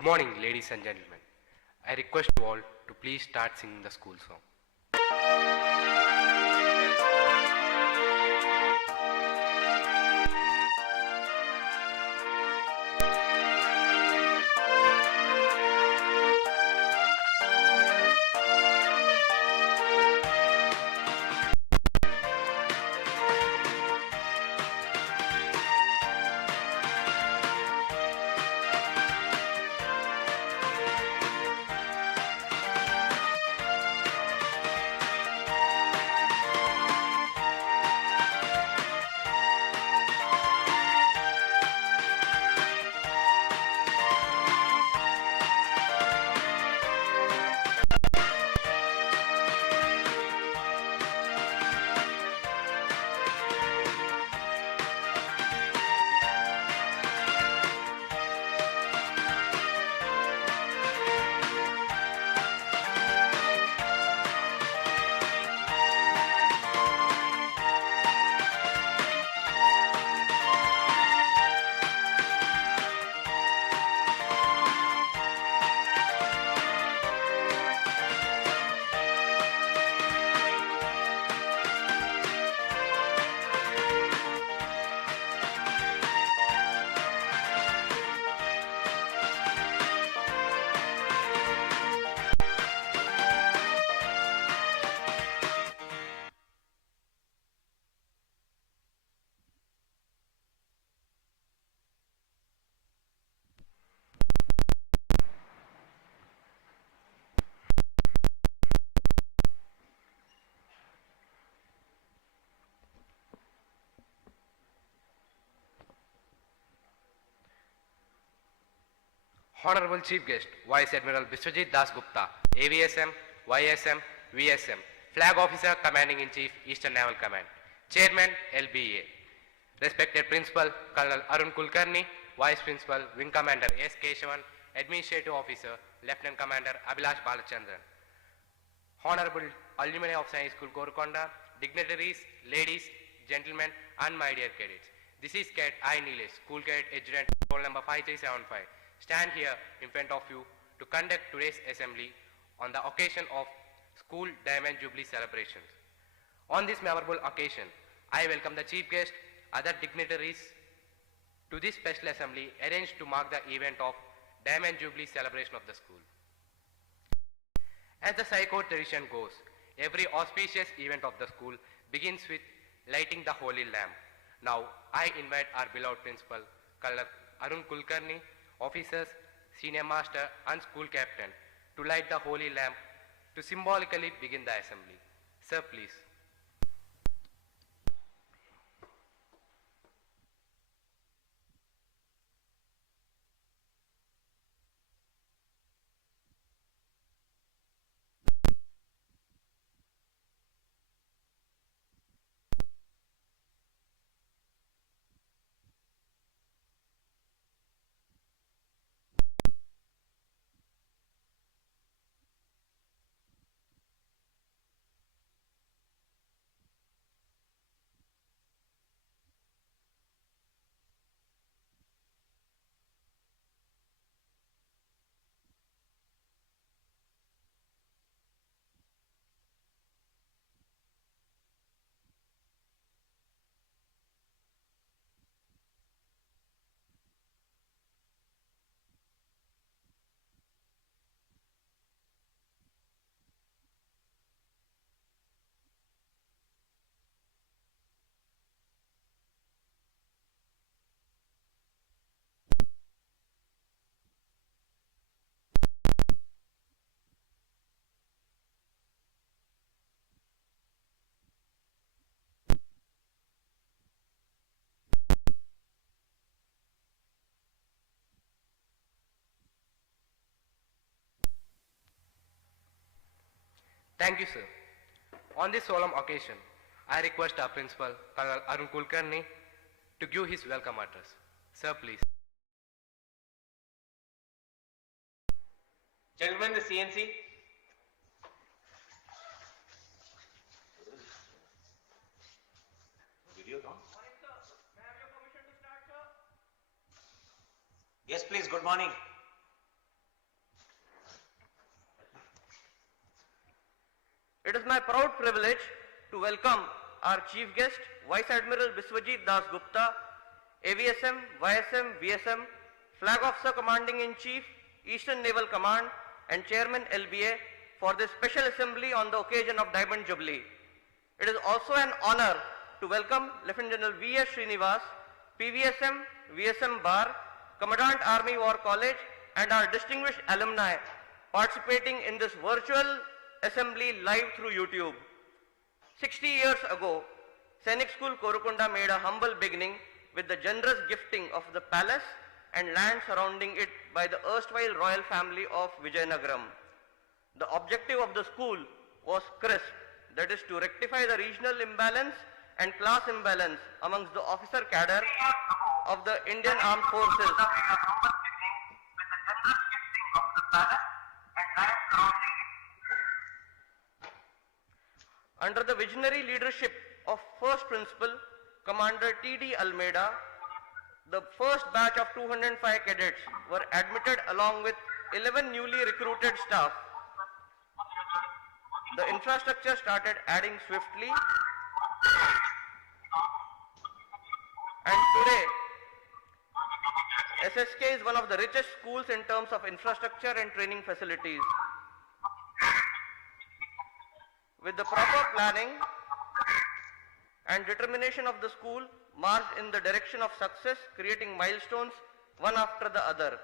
Good morning, ladies and gentlemen. I request you all to please start singing the school song. Honorable Chief Guest, Vice Admiral Biswajit Das Gupta, AVSM, YSM, VSM, Flag Officer Commanding in Chief, Eastern Naval Command, Chairman, LBA, Respected Principal, Colonel Arun Kulkarni, Vice Principal, Wing Commander S. Keshavan, Administrative Officer, Lieutenant Commander Abhilash Balachandran, Honorable Alumni of Science School, Korukonda, dignitaries, ladies, gentlemen, and my dear cadets. This is Cadet I. Nilesh, School Cadet Adjutant, roll number 5375. Stand here in front of you to conduct today's assembly on the occasion of School Diamond Jubilee celebrations. On this memorable occasion, I welcome the Chief Guest, other dignitaries to this special assembly arranged to mark the event of Diamond Jubilee celebration of the school. As the Psycho tradition goes, every auspicious event of the school begins with lighting the holy lamp. Now, I invite our beloved principal, Colonel Arun Kulkarni, officers, senior master and school captain to light the holy lamp to symbolically begin the assembly. Sir, please. Thank you, sir. On this solemn occasion, I request our principal, Colonel Arun Kulkarni, to give his welcome address. Sir, please. Gentlemen, the CNC. Video on? Morning, sir. May I have your permission to start, sir? Yes, please. Good morning. It is my proud privilege to welcome our chief guest, Vice Admiral Biswajit Das Gupta, AVSM, YSM, VSM, Flag Officer Commanding in Chief, Eastern Naval Command, and Chairman LBA for this special assembly on the occasion of Diamond Jubilee. It is also an honor to welcome Lieutenant General V.S. Srinivas, PVSM, VSM Bar, Commandant Army War College, and our distinguished alumni participating in this virtual assembly live through YouTube. 60 years ago, Sainik School Korukunda made a humble beginning with the generous gifting of the palace and land surrounding it by the erstwhile royal family of Vijayanagaram. The objective of the school was crisp, that is to rectify the regional imbalance and class imbalance amongst the officer cadre of the Indian Armed Forces. Under the visionary leadership of First Principal Commander T.D. Almeida, the first batch of 205 cadets were admitted along with 11 newly recruited staff. The infrastructure started adding swiftly, and today SSK is one of the richest schools in terms of infrastructure and training facilities. With the proper planning and determination of the school marched in the direction of success, creating milestones one after the other.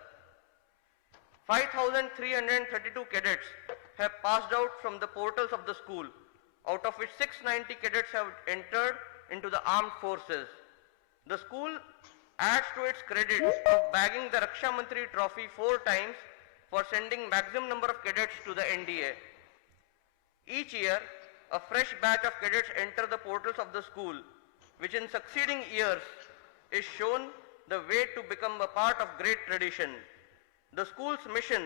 5,332 cadets have passed out from the portals of the school, out of which 690 cadets have entered into the armed forces. The school adds to its credit of bagging the Raksha Mantri trophy 4 times for sending maximum number of cadets to the NDA. Each year, a fresh batch of cadets enter the portals of the school, which in succeeding years is shown the way to become a part of great tradition. The school's mission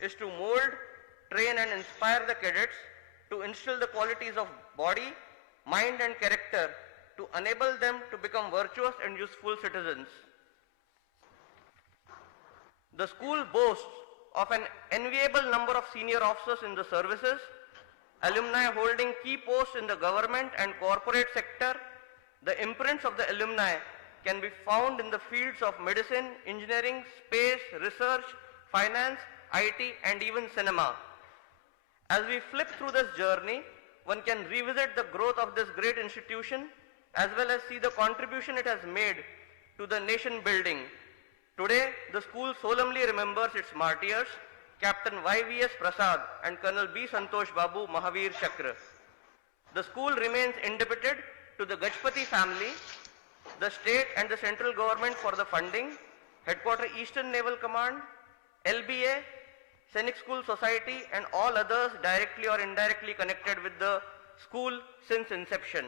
is to mold, train and inspire the cadets to instill the qualities of body, mind and character to enable them to become virtuous and useful citizens. The school boasts of an enviable number of senior officers in the services, alumni holding key posts in the government and corporate sector. The imprints of the alumni can be found in the fields of medicine, engineering, space, research, finance, IT and even cinema. As we flip through this journey, one can revisit the growth of this great institution as well as see the contribution it has made to the nation building. Today, the school solemnly remembers its martyrs, Captain Y.V.S. Prasad and Colonel B. Santosh Babu Mahavir Chakra. The school remains indebted to the Gajpati family, the state and the central government for the funding, Headquarter Eastern Naval Command, LBA, Sainik School Society and all others directly or indirectly connected with the school since inception.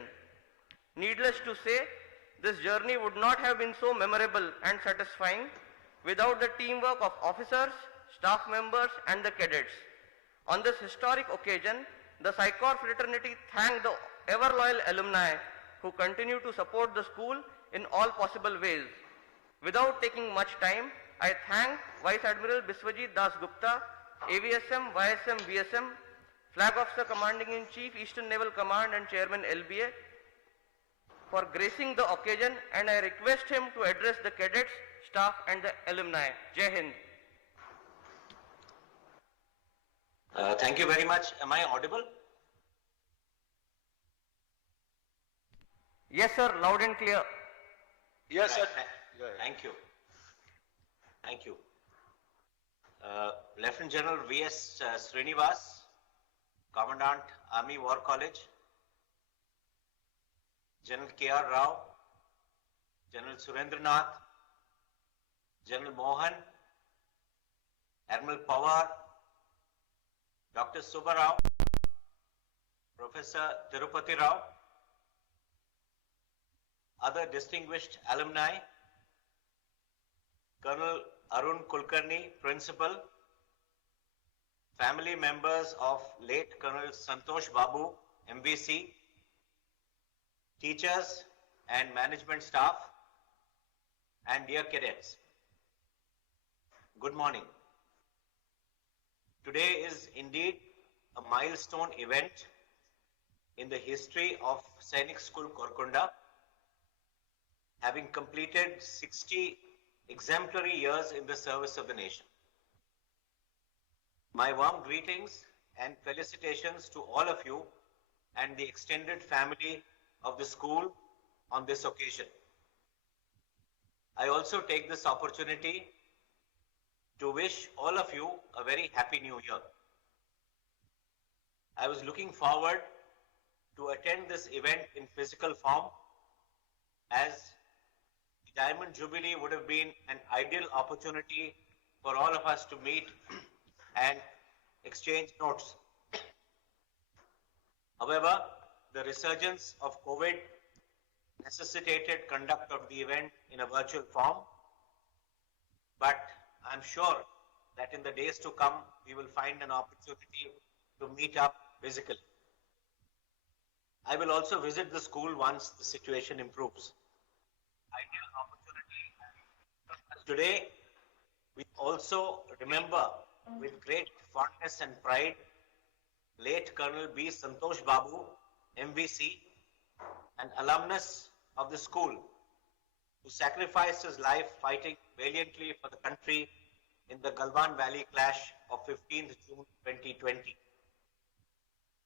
Needless to say, this journey would not have been so memorable and satisfying without the teamwork of officers, staff members and the cadets. On this historic occasion, the Psi Corps fraternity thank the ever-loyal alumni who continue to support the school in all possible ways. Without taking much time, I thank Vice Admiral Biswajit Das Gupta, AVSM, YSM, VSM, Flag Officer Commanding in Chief, Eastern Naval Command and Chairman LBA for gracing the occasion, and I request him to address the cadets, staff and the alumni. Jai Hind. Thank you very much. Am I audible? Yes sir, loud and clear. Yes, Right. sir. Thank you. Thank you. Lieutenant General V.S. Srinivas, Commandant Army War College, General K.R. Rao, General Surendranath, General Mohan, Admiral Pawar, Dr. Subbarao, Professor Tirupati Rao, other distinguished alumni, Colonel Arun Kulkarni, Principal, family members of late Colonel Santosh Babu, MVC, teachers and management staff, and dear cadets. Good morning. Today is indeed a milestone event in the history of Sainik School Korkunda, having completed 60 exemplary years in the service of the nation. My warm greetings and felicitations to all of you and the extended family of the school on this occasion. I also take this opportunity to wish all of you a very happy new year. I was looking forward to attend this event in physical form, as the Diamond Jubilee would have been an ideal opportunity for all of us to meet and exchange notes. However, the resurgence of COVID necessitated conduct of the event in a virtual form, but I'm sure that in the days to come, we will find an opportunity to meet up physically. I will also visit the school once the situation improves. Ideal opportunity. Today, we also remember with great fondness and pride late Colonel B. Santosh Babu, MVC, an alumnus of the school, who sacrificed his life fighting valiantly for the country in the Galwan Valley clash of 15th June 2020.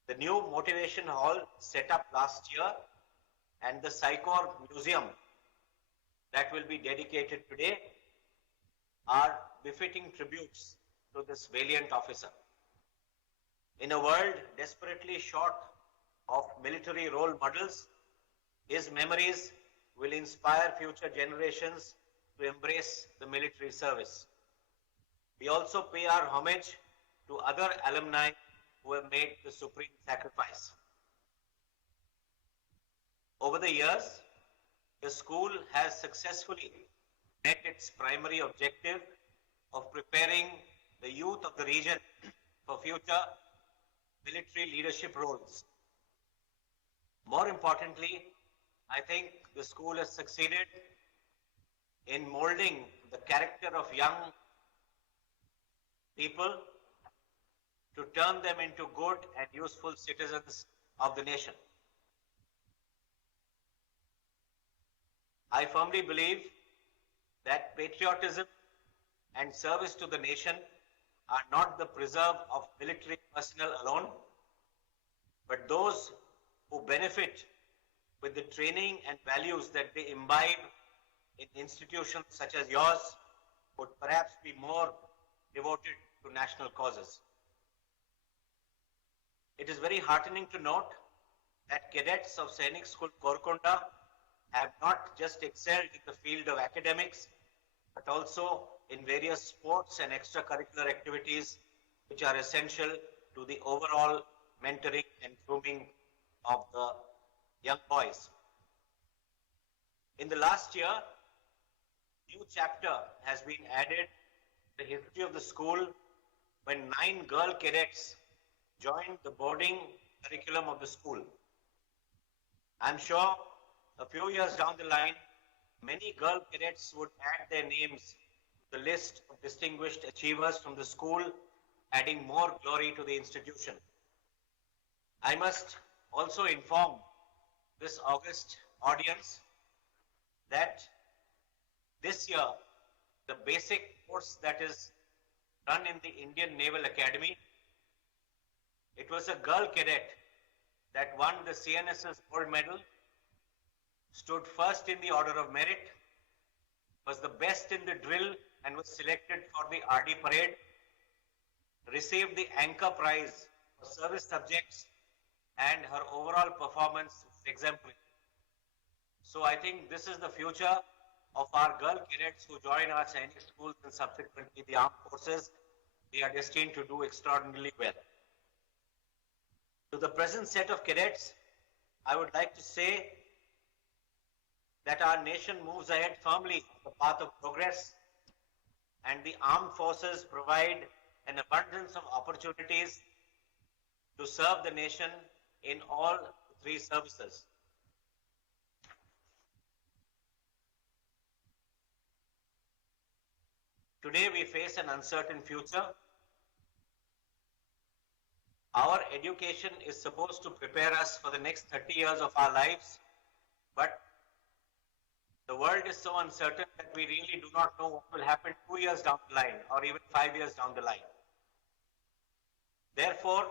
The new motivation hall set up last year and the Psychor Museum that will be dedicated today are befitting tributes to this valiant officer. In a world desperately short of military role models, his memories will inspire future generations to embrace the military service. We also pay our homage to other alumni who have made the supreme sacrifice. Over the years, the school has successfully met its primary objective of preparing the youth of the region for future military leadership roles. More importantly, I think the school has succeeded in molding the character of young people to turn them into good and useful citizens of the nation. I firmly believe that patriotism and service to the nation are not the preserve of military personnel alone, but those who benefit with the training and values that they imbibe in institutions such as yours would perhaps be more devoted to national causes. It is very heartening to note that cadets of Sainik School Korkunda have not just excelled in the field of academics, but also in various sports and extracurricular activities which are essential to the overall mentoring and grooming of the young boys. In the last year, a new chapter has been added to the history of the school when 9 girl cadets joined the boarding curriculum of the school. I'm sure a few years down the line, many girl cadets would add their names to the list of distinguished achievers from the school, adding more glory to the institution. I must also inform this august audience that this year, the basic course that is run in the Indian Naval Academy, it was a girl cadet that won the CNSS gold medal, stood first in the order of merit, was the best in the drill and was selected for the RD parade, received the anchor prize for service subjects, and her overall performance was exemplary. So I think this is the future of our girl cadets who join our Sainik schools and subsequently the armed forces. They are destined to do extraordinarily well. To the present set of cadets, I would like to say that our nation moves ahead firmly on the path of progress, and the armed forces provide an abundance of opportunities to serve the nation in all 3 services. Today we face an uncertain future. Our education is supposed to prepare us for the next 30 years of our lives, but the world is so uncertain that we really do not know what will happen 2 years down the line or even 5 years down the line. Therefore,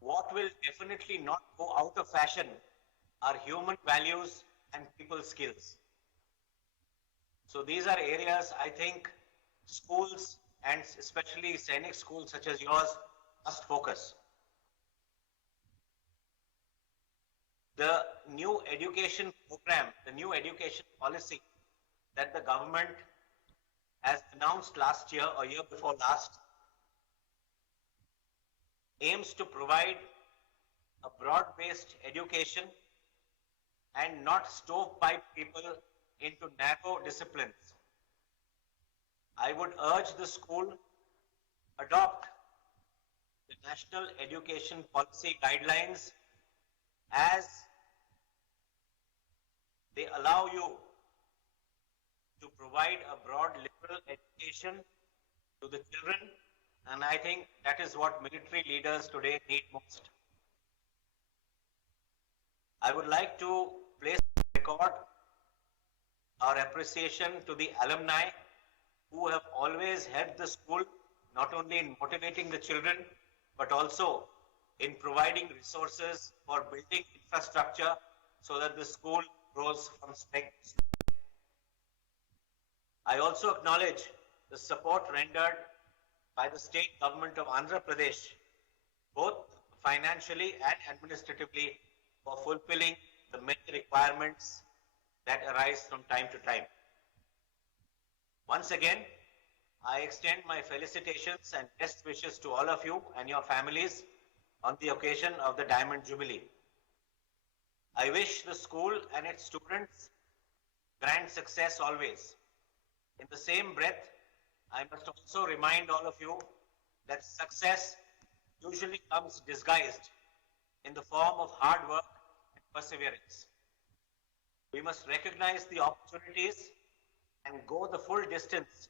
what will definitely not go out of fashion are human values and people skills. So these are areas I think schools and especially Sainik schools such as yours must focus. The new education program, the new education policy that the government has announced last year or year before last aims to provide a broad-based education and not stovepipe people into narrow disciplines. I would urge the school adopt the National Education Policy Guidelines as they allow you to provide a broad liberal education to the children, and I think that is what military leaders today need most. I would like to place on record our appreciation to the alumni who have always helped the school, not only in motivating the children, but also in providing resources for building infrastructure so that the school grows from strength to strength. I also acknowledge the support rendered by the state government of Andhra Pradesh, both financially and administratively, for fulfilling the many requirements that arise from time to time. Once again, I extend my felicitations and best wishes to all of you and your families on the occasion of the Diamond Jubilee. I wish the school and its students grand success always. In the same breath, I must also remind all of you that success usually comes disguised in the form of hard work and perseverance. We must recognize the opportunities and go the full distance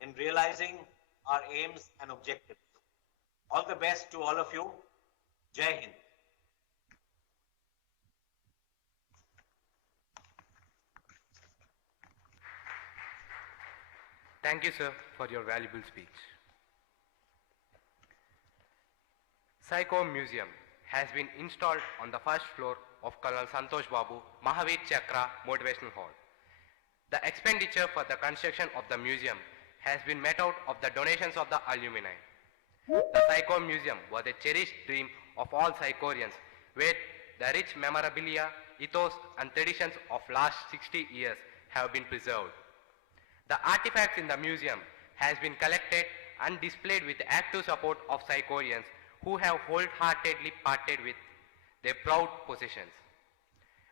in realizing our aims and objectives. All the best to all of you. Jai Hind. Thank you, sir, for your valuable speech. Psycho Museum has been installed on the first floor of Colonel Santosh Babu Mahavir Chakra Motivational Hall. The expenditure for the construction of the museum has been met out of the donations of the alumni. The Psycho Museum was a cherished dream of all Psychorians, where the rich memorabilia, ethos and traditions of last 60 years have been preserved. The artifacts in the museum has been collected and displayed with the active support of Psychorians who have wholeheartedly parted with their proud possessions.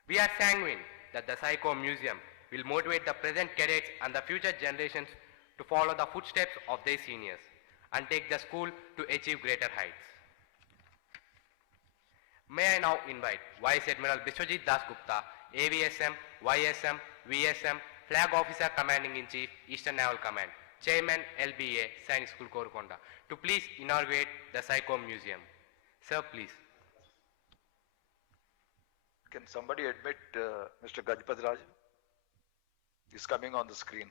We are sanguine that the Psycho Museum will motivate the present cadets and the future generations to follow the footsteps of their seniors and take the school to achieve greater heights. May I now invite Vice Admiral Biswajit Das Gupta, AVSM, YSM, VSM, Flag Officer Commanding in Chief, Eastern Naval Command, Chairman LBA, Sainik School Korukonda, to please inaugurate the Psycho Museum. Sir, please. Can somebody admit Mr. Gajpati Raj? He's coming on the screen.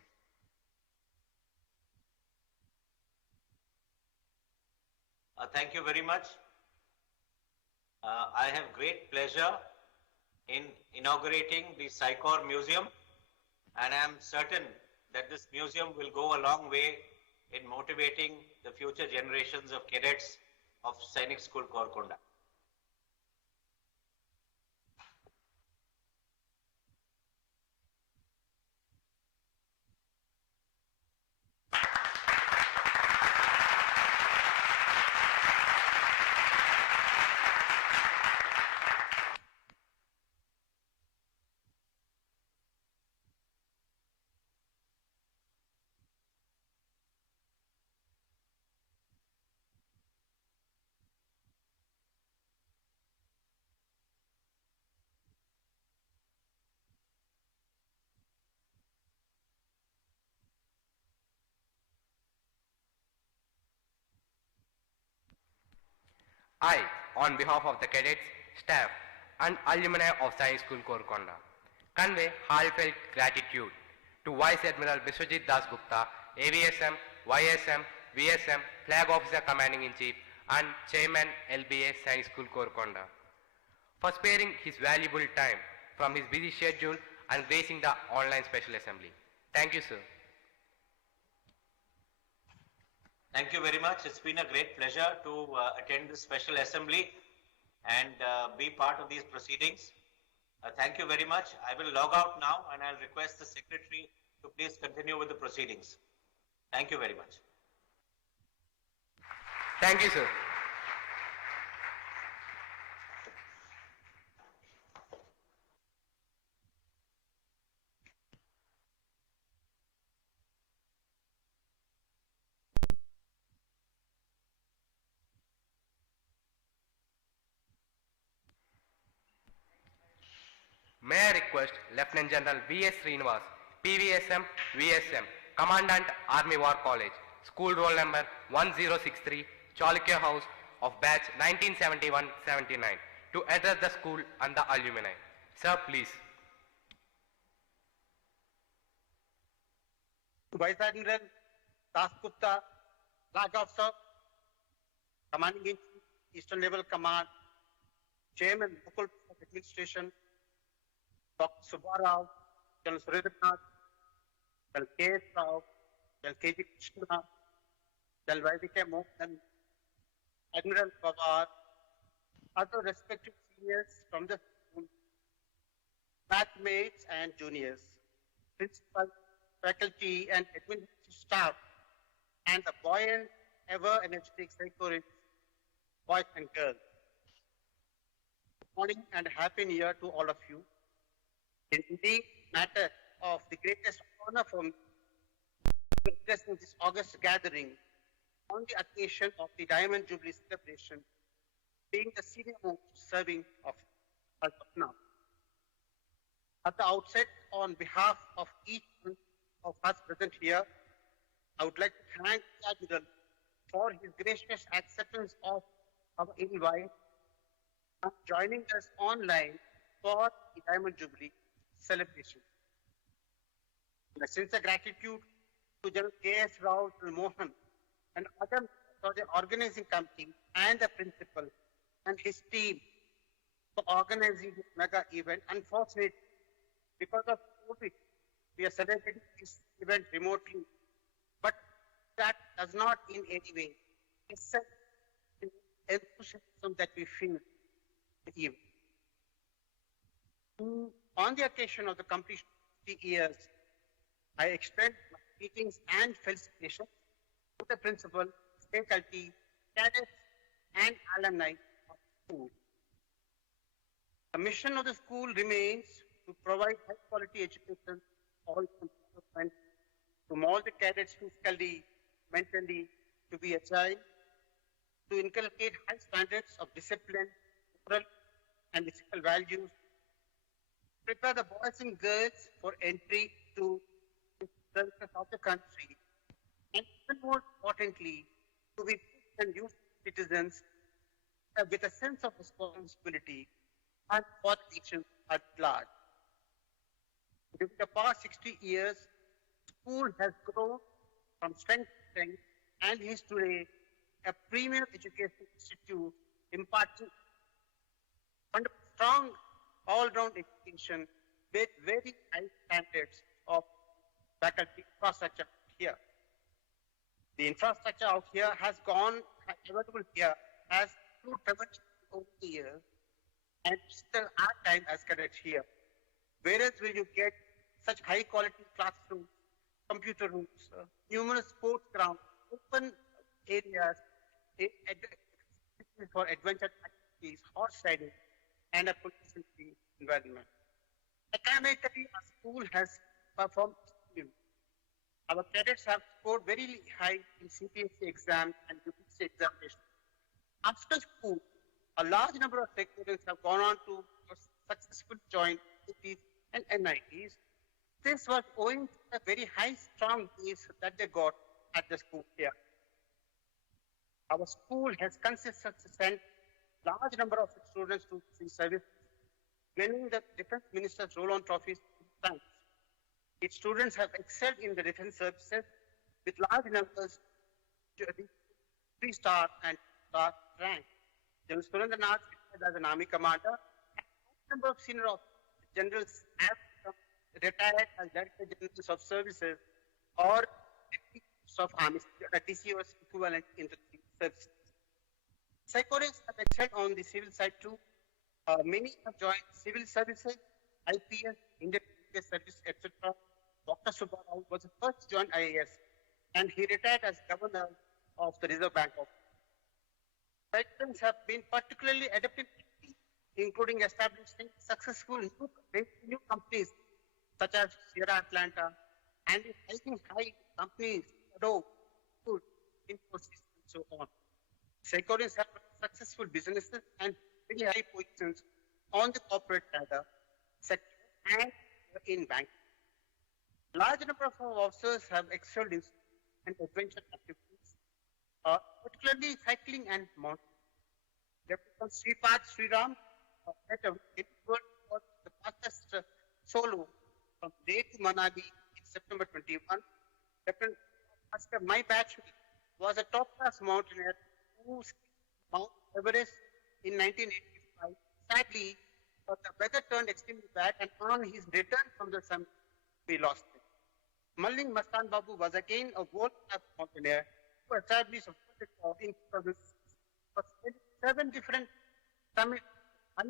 Thank you very much. I have great pleasure in inaugurating the Psychor Museum, and I am certain that this museum will go a long way in motivating the future generations of cadets of Sainik School Korukonda. I, on behalf of the cadets, staff, and alumni of Science School Korkonda, convey heartfelt gratitude to Vice Admiral Biswajit Das Gupta, AVSM, YSM, VSM, Flag Officer Commanding in Chief, and Chairman LBA Science School Korkonda, for sparing his valuable time from his busy schedule and gracing the online special assembly. Thank you, sir. Thank you very much. It's been a great pleasure to attend this special assembly and be part of these proceedings. Thank you very much. I will log out now and I'll request the secretary to please continue with the proceedings. Thank you very much. Thank you, sir. May I request Lieutenant General V.S. Srinivas, PVSM, VSM, Commandant Army War College, School Roll Number 1063, Chalukya House of Batch 1971-79 to address the school and the alumni. Sir, please. Vice Admiral Das Gupta, Flag Officer, Commanding in Chief, Eastern Naval Command, Chairman, Local Administration, Dr. Subbarao, General Surendranath, General K.S. Rao, General K.G. Krishna, General Y.V.K. Mohan, Admiral Pawar, other respected seniors from the school, batchmates and juniors, principal, faculty and administrative staff, and the buoyant, ever-energetic Psychorists, boys and girls. Good morning and Happy New Year to all of you. It is indeed matter of the greatest honor for me to address this August gathering on the occasion of the Diamond Jubilee celebration, being the senior most serving of as of now. At the outset, on behalf of each one of us present here, I would like to thank the Admiral for his gracious acceptance of our invite and joining us online for the Diamond Jubilee celebration. My sincere gratitude to General K.S. Rao, General Mohan, and other for the organizing committee and the principal and his team for organizing this mega event. Unfortunately, because of COVID, we are celebrating this event remotely, but that does not in any way accept the enthusiasm that we feel the event. On the occasion of the completion of 50 years, I extend my greetings and felicitations to the principal, faculty, cadets, and alumni of the school. The mission of the school remains to provide high-quality education all development, to mold the cadets physically, mentally, to be agile, to inculcate high standards of discipline, moral, and ethical values, prepare the boys and girls for entry to the services of the country, and even more importantly, to be good and useful citizens with a sense of responsibility and for the nation at large. During the past 60 years, school has grown from strength to strength and is today a premier education institute imparting strong all-round education with very high standards of faculty infrastructure here. The infrastructure out here has gone available here as through tremendously over the years, and still our time as cadets here. Whereas will you get such high quality classrooms, computer rooms, numerous sports grounds, open areas for adventure activities, horse riding, and a pollution-free environment. Academically, our school has performed extremely. Our cadets have scored very high in CPSC exams and UPSC examinations. After school, a large number of students have gone on to successfully join IITs and NITs. This was owing to the very high, strong base that they got at the school here. Our school has consistently sent large number of students to free service, winning the defense minister's roll-on trophies times. Its students have excelled in the defense services with large numbers to the 3-star and star rank. General Surendranath as an army commander, and a number of senior generals have retired as director generals of services or of army, TCOS equivalent in the services. Psychologists have excelled on the civil side too. Many have joined civil services, IPS, Indian Police Service, etc. Dr. Subbarao was the first to join IAS, and he retired as governor of the Reserve Bank of India. Psychologists have been particularly adaptive, including establishing successful new companies such as Sierra Atlanta and helping high companies, Adobe, Food, Infosys, and so on. Psychologists have successful businesses and very high positions on the corporate ladder sector and in banking. Large number of our officers have excelled in and adventure activities, particularly cycling and mountain. Lieutenant Sripath Sriram set a record for the fastest solo from Leh to Manali in September 21. Lieutenant Oscar, my batch, was a top-class mountaineer who skied Mount Everest in 1985. Sadly, the weather turned extremely bad, and on his return from the summit, we lost him. Malling Mastan Babu was again a world-class mountaineer who established a world record in 2006 for 7 different summits,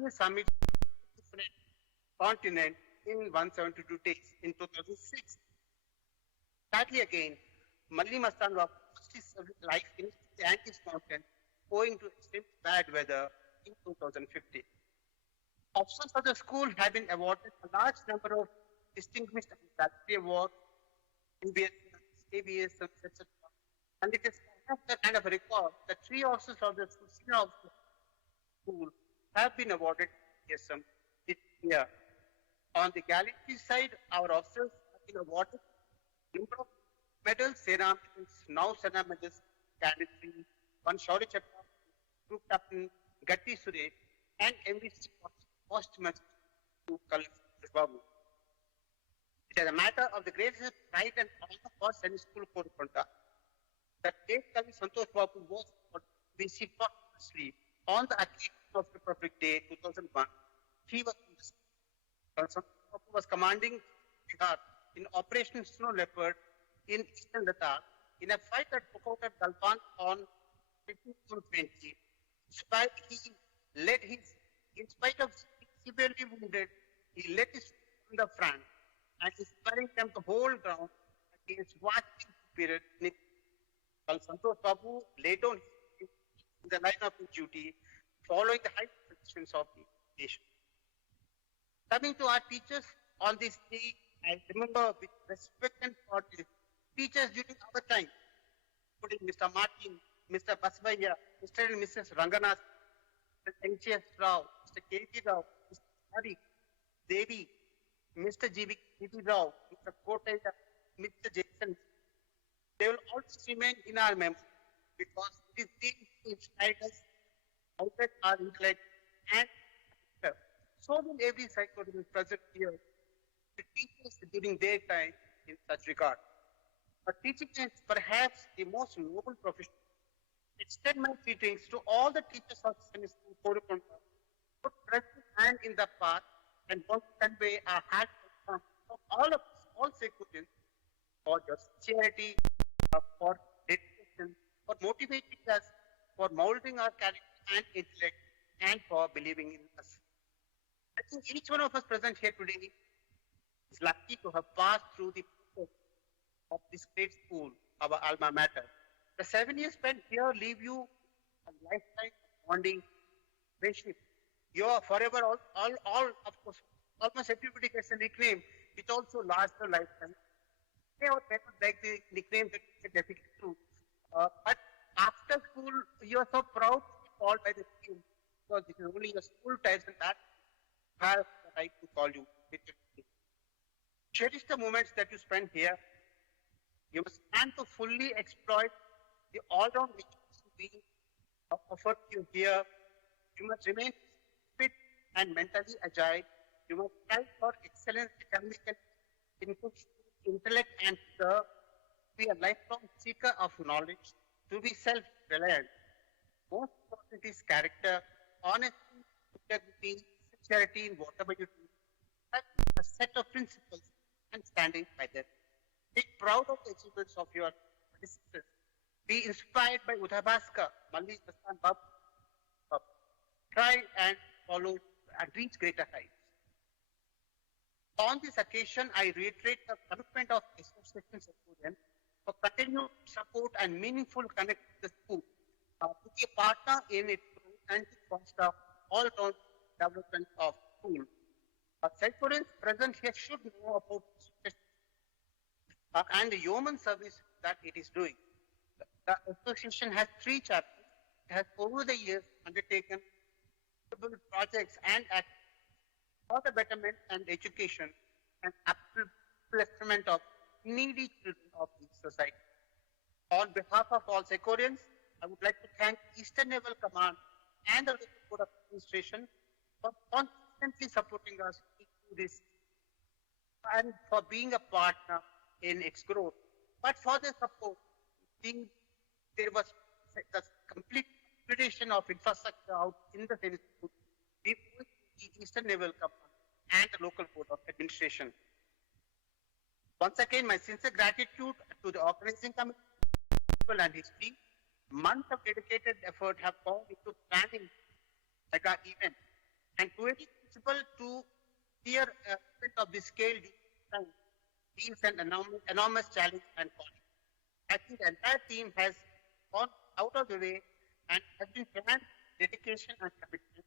summits in different continents in 172 days in 2006. Sadly again, Malli Mastan Babu lost his life in the Andes mountain owing to extremely bad weather in 2015. Officers of the school have been awarded a large number of distinguished and gallantry awards, ABS, etc. And it is the kind of a record that 3 officers of the senior officers of the school have been awarded ASM this year. On the gallantry side, our officers have been awarded a number of medals, Sena medals, now Sena medals, gallantry, 1 Shaurya Chakra, Group Captain Gatti Suresh, and MVC posthumous to Colonel Babu. It is a matter of the greatest pride and honor for Sainik School Korukonda that late Colonel Santosh Babu was received posthumously on the occasion of Republic Day 2001. He was Colonel Santosh Babu was commanding Bihar in Operation Snow Leopard in Eastern Ladakh in a fight that broke out at Galpan on 15/20. In spite of severely wounded, he led his on the front and inspiring them to hold ground against watching period. Colonel Santosh Babu laid down in the line of his duty, following the high traditions of the nation. Coming to our teachers, on this day, I remember with respect and for the teachers during our time, including Mr. Martin, Mr. Basvaya, Mr. and Mrs. Ranganath, Mr. N.G.S. Rao, Mr. K.T. Rao, Mr. Hari, Devi, Mr. G.B. Rao, Mr. Kotaya, Mr. Jason. They will also remain in our memory because it is these who inspired us, outlet our intellect, and so will every psychologist present here to teach us during their time in such regard. But teaching is perhaps the most noble profession. Extend my greetings to all the teachers of Sainik School Korukonda who present and in the past and want to convey a heartfelt of all of us, all psychologists, for your sincerity, for dedication, for motivating us, for molding our character and intellect, and for believing in us. I think each one of us present here today is lucky to have passed through the process of this great school, our alma mater. The 7 years spent here leave you a lifetime of bonding, friendship. You are forever all of course, almost everybody gets a nickname, which also lasts a lifetime. They would never like the nickname that is difficult to. But after school, you are so proud to be called by the team because this is only your school times and that have the right to call you. Cherish the moments that you spend here. You must plan to fully exploit the all-round resources being offered to you here. You must remain fit and mentally agile. You must strive for excellence academically, intellect, and serve. Be a lifelong seeker of knowledge. To be self-reliant. Most important is character, honesty, integrity, sincerity in whatever you do. Have a set of principles and standing by them. Be proud of the achievements of your predecessors. Be inspired by Udhabhaskar, Malli Dastan Babu. Try and follow and reach greater heights. On this occasion, I reiterate the commitment of Association students for continued support and meaningful connect with the school, to be a partner in its and to foster all-round development of school. Students present here should know about and the yeoman service that it is doing. The association has 3 chapters. It has over the years undertaken projects and acts for the betterment and education and upliftment of needy children of the society. On behalf of all Secorians, I would like to thank Eastern Naval Command and the Board of Administration for constantly supporting us through this and for being a partner in its growth. But for their support, there was the complete upgradation of infrastructure out in the Senate school, the Eastern Naval Command and the local Board of Administration. Once again, my sincere gratitude to the organizing committee and his team. Months of dedicated effort have gone into planning mega event, and to any principal to clear event of this scale is an enormous challenge and calling. I think the entire team has gone out of the way and has been planned dedication and commitment.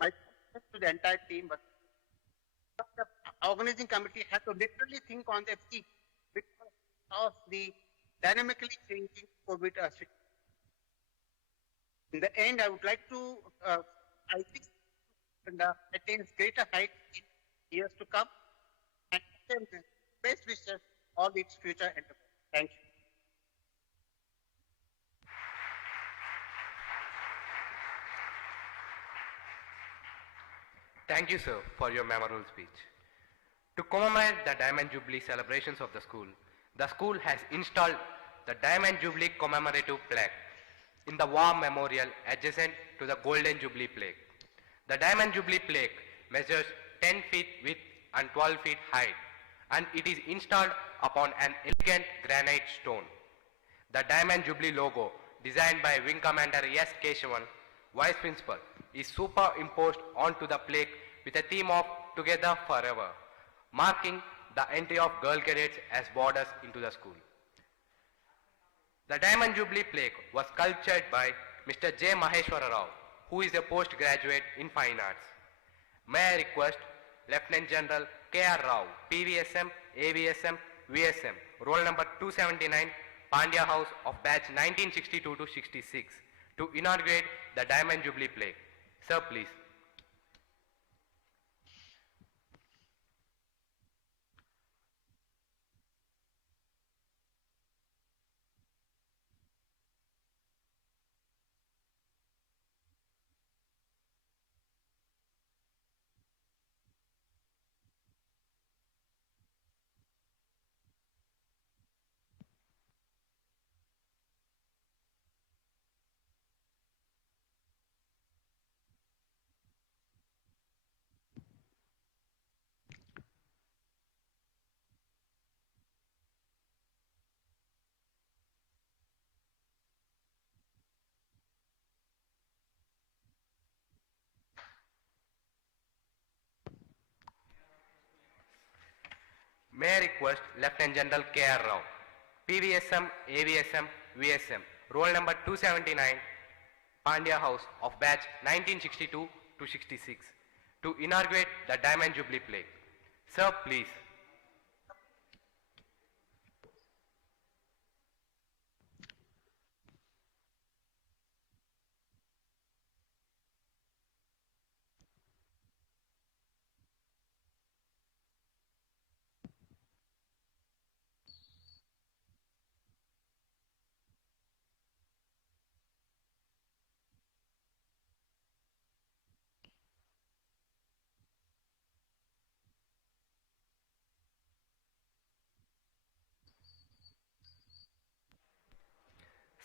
My thanks to the entire team, but the organizing committee had to literally think on their feet because of the dynamically changing COVID situation. In the end, I would like to, I think, attain greater heights in years to come and best wishes all its future endeavors. Thank you. Thank you, sir, for your memorable speech. To commemorate the Diamond Jubilee celebrations of the school has installed the Diamond Jubilee commemorative plaque in the War Memorial adjacent to the Golden Jubilee plaque. The Diamond Jubilee plaque measures 10 feet width and 12 feet height, and it is installed upon an elegant granite stone. The Diamond Jubilee logo, designed by Wing Commander S. Keshavan, Vice Principal, is superimposed onto the plaque with a theme of Together Forever, marking the entry of girl cadets as boarders into the school. The Diamond Jubilee plaque was sculptured by Mr. J. Maheshwara Rao, who is a postgraduate in Fine Arts. May I request Lieutenant General K.R. Rao, PVSM, AVSM, VSM, roll number 279, Pandya House of batch 1962 to 66, to inaugurate the Diamond Jubilee plaque. Sir, please. May I request Lieutenant General K.R. Rao, PVSM, AVSM, VSM, roll number 279, Pandya House of batch 1962 to 66, to inaugurate the Diamond Jubilee plaque. Sir, please.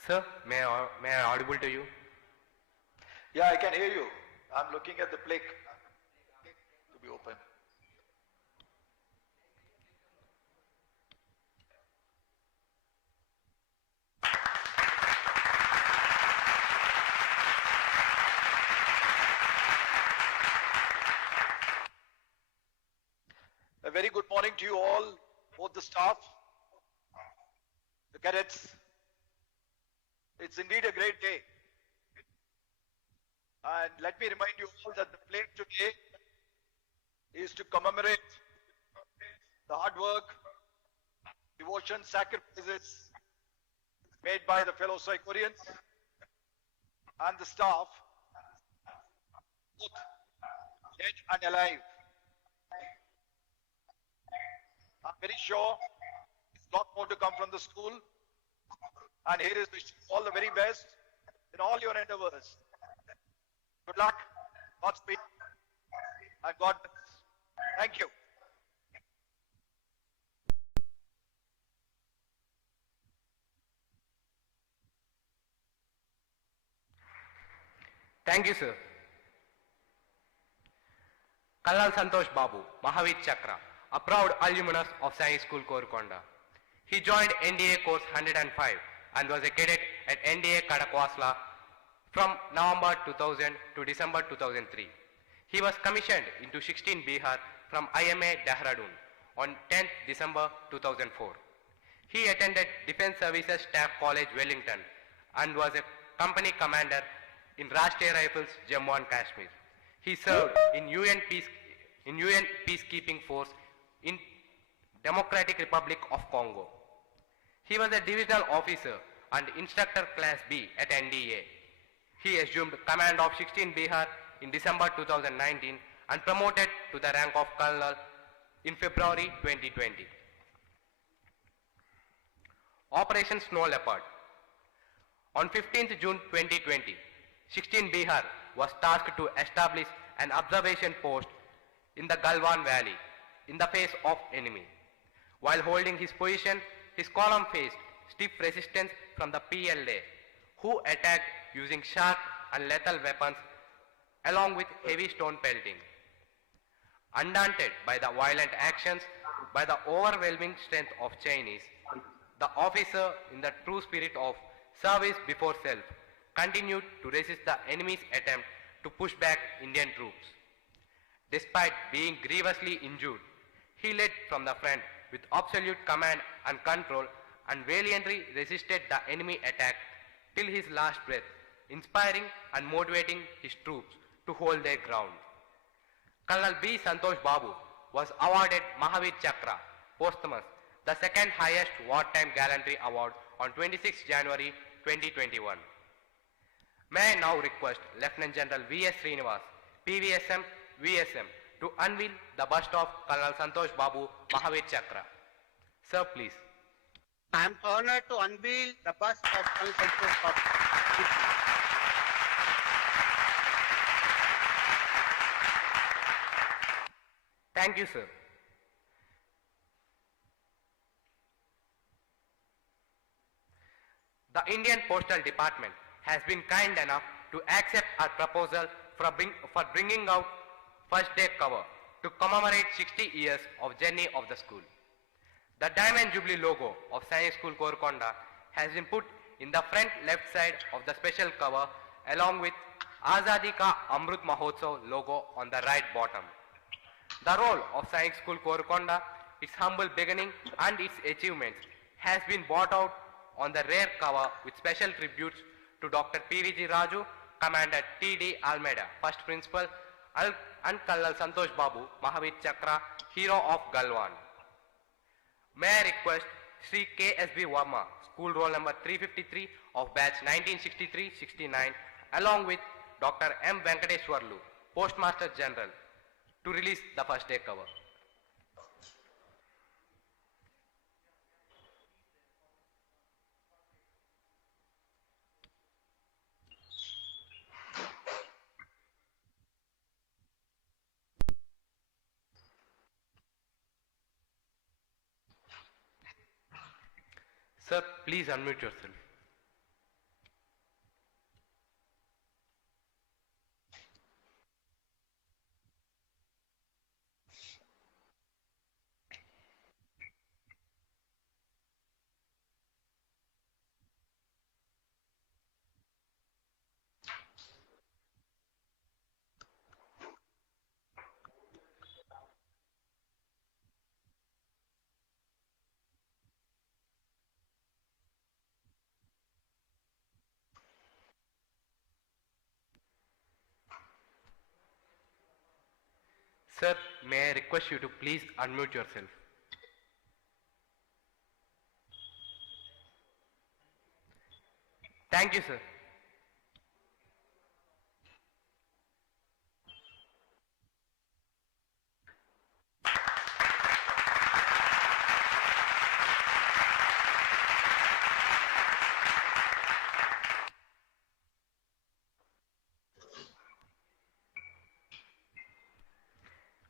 Sir, may I audible to you? Yeah, I can hear you. I'm looking at the plic to be open. A very good morning to you all, both the staff, the cadets. It's indeed a great day. And let me remind you all that the plate today is to commemorate the hard work, devotion, sacrifices made by the fellow Psychorians and the staff, both dead and alive. I'm very sure there's a lot more to come from the school, and here is wishing you all the very best in all your endeavors. Good luck, Godspeed, and God bless. Thank you. Thank you, sir. Kalal Santosh Babu, Mahavir Chakra, a proud alumnus of Science School Korukonda. He joined NDA course 105 and was a cadet at NDA Kadakwasla from November 2000 to December 2003. He was commissioned into 16 Bihar from IMA Dehradun on 10th December 2004. He attended Defence Services Staff College Wellington and was a company commander in Rashtriya Rifles Jammu and Kashmir. He served in UN Peacekeeping Force in Democratic Republic of Congo. He was a divisional officer and instructor class B at NDA. He assumed command of 16 Bihar in December 2019 and promoted to the rank of colonel in February 2020. Operation Snow Leopard. On 15th June 2020, 16 Bihar was tasked to establish an observation post in the Galwan Valley in the face of enemy. While holding his position, his column faced stiff resistance from the PLA, who attacked using sharp and lethal weapons along with heavy stone pelting. Undaunted by the violent actions by the overwhelming strength of Chinese, the officer, in the true spirit of service before self, continued to resist the enemy's attempt to push back Indian troops. Despite being grievously injured, he led from the front with absolute command and control and valiantly resisted the enemy attack till his last breath, inspiring and motivating his troops to hold their ground. Colonel B. Santosh Babu was awarded Mahavir Chakra, posthumous, the second highest wartime gallantry award on 26 January 2021. May I now request Lieutenant General V.S. Srinivas, PVSM, VSM, to unveil the bust of Colonel Santosh Babu Mahavir Chakra. Sir, please. I am honored to unveil the bust of Colonel Santosh Babu. Thank you, sir. The Indian Postal Department has been kind enough to accept our proposal for bringing out first day cover to commemorate 60 years of journey of the school. The Diamond Jubilee logo of Science School Korukonda has been put in the front left side of the special cover along with Azadi Ka Amrut Mahotsav logo on the right bottom. The role of Science School Korukonda, its humble beginning and its achievements has been brought out on the rare cover with special tributes to Dr. P.V.G. Raju, Commander T.D. Almeida, First Principal, and Colonel Santosh Babu, Mahavir Chakra, Hero of Galwan. May I request Sri K.S.B. Verma, School Roll number 353 of batch 1963-69, along with Dr. M. Venkateswarlu, Postmaster General, to release the first day cover. Sir, please unmute yourself. Sir, may I request you to please unmute yourself? Thank you, sir.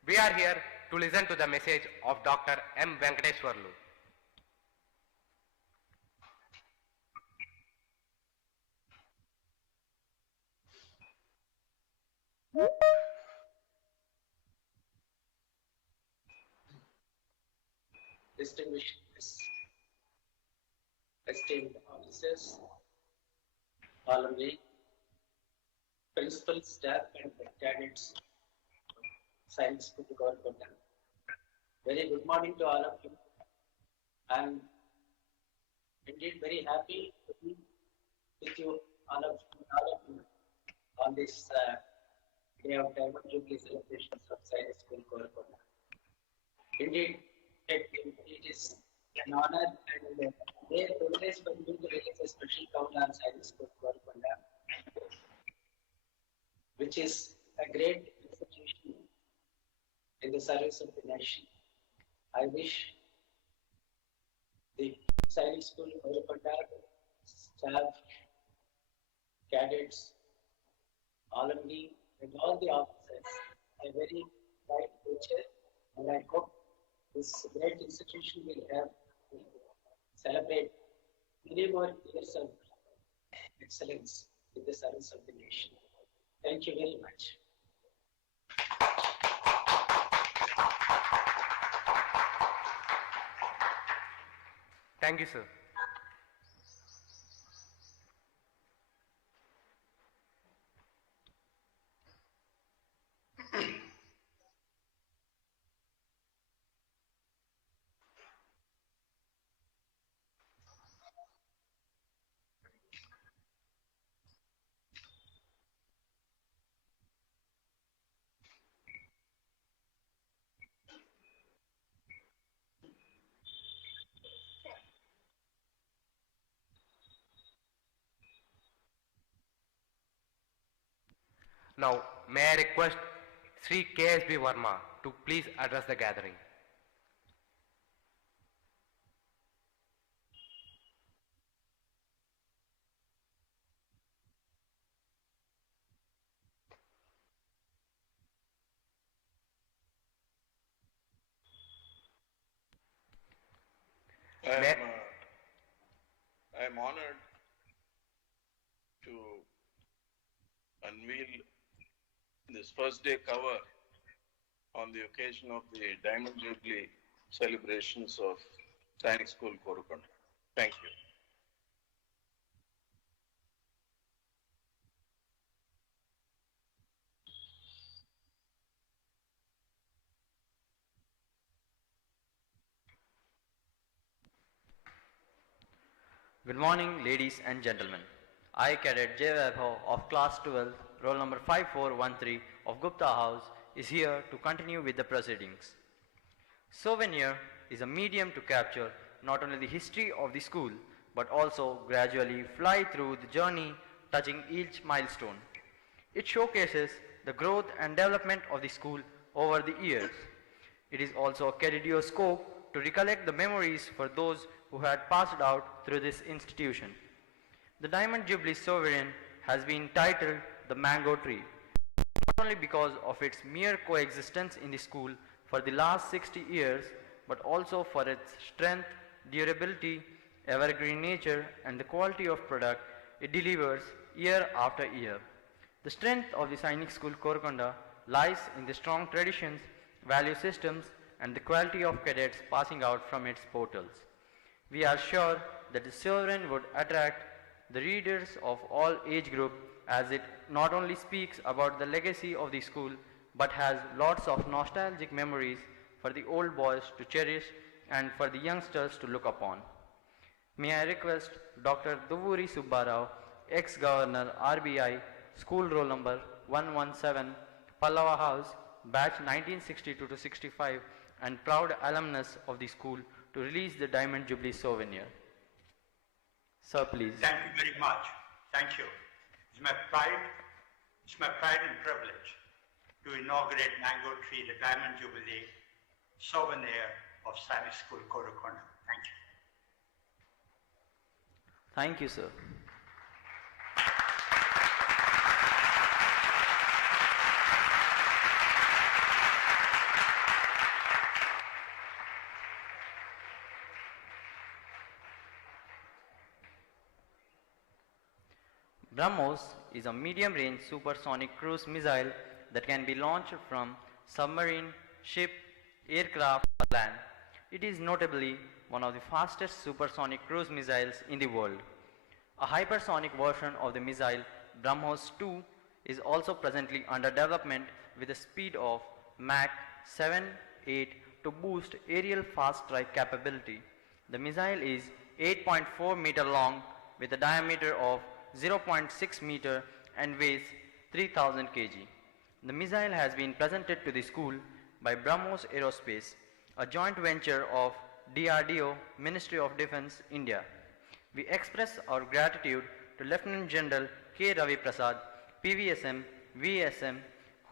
We are here to listen to the message of Dr. M. Venkateswarlu. Distinguished guests, esteemed officers, alumni, principal staff and candidates, Science School Government. Very good morning to all of you. I am indeed very happy to be with you, all of you, on this day of Diamond Jubilee celebrations of Science School Government. Indeed, it is an honor and their progress for me to release a special count on Science School Golconda, which is a great institution in the service of the nation. I wish the Science School Golconda staff, cadets, alumni, and all the officers a very bright future, and I hope this great institution will have celebrate many more years of excellence in the service of the nation. Thank you very much. Thank you, sir. Now, may I request Sri KSB Verma to please address the gathering. I am honored to unveil this first day cover on the occasion of the Diamond Jubilee celebrations of Science School Korukonda. Thank you. Good morning, ladies and gentlemen. I, Cadet J. Vaibhav of Class 12, roll number 5413 of Gupta House, is here to continue with the proceedings. Souvenir is a medium to capture not only the history of the school, but also gradually fly through the journey touching each milestone. It showcases the growth and development of the school over the years. It is also a kaleidoscope to recollect the memories for those who had passed out through this institution. The Diamond Jubilee Sovereign has been titled the Mango Tree, not only because of its mere coexistence in the school for the last 60 years, but also for its strength, durability, evergreen nature, and the quality of product it delivers year after year. The strength of the Sainik School Korukonda lies in the strong traditions, value systems, and the quality of cadets passing out from its portals. We are sure that the Sovereign would attract the readers of all age group, as it not only speaks about the legacy of the school, but has lots of nostalgic memories for the old boys to cherish and for the youngsters to look upon. May I request Dr. Duvuri Subbarao, ex-Governor RBI, school roll number 117, Pallava House, batch 1962 to 65 and proud alumnus of the school to release the Diamond Jubilee souvenir. Sir, please. Thank you very much. Thank you. It's my pride and privilege to inaugurate Mango Tree, the Diamond Jubilee souvenir of Sainik School, Kodakonda. Thank you. Thank you, sir. BrahMos is a medium-range supersonic cruise missile that can be launched from submarine, ship, aircraft, or land. It is notably one of the fastest supersonic cruise missiles in the world. A hypersonic version of the missile, BrahMos 2, is also presently under development with a speed of Mach 7.8 to boost aerial fast strike capability. The missile is 8.4 meter long with a diameter of 0.6 meter and weighs 3000 kg. The missile has been presented to the school by BrahMos Aerospace, a joint venture of DRDO, Ministry of Defence, India. We express our gratitude to Lieutenant General K. Ravi Prasad, PVSM, VSM,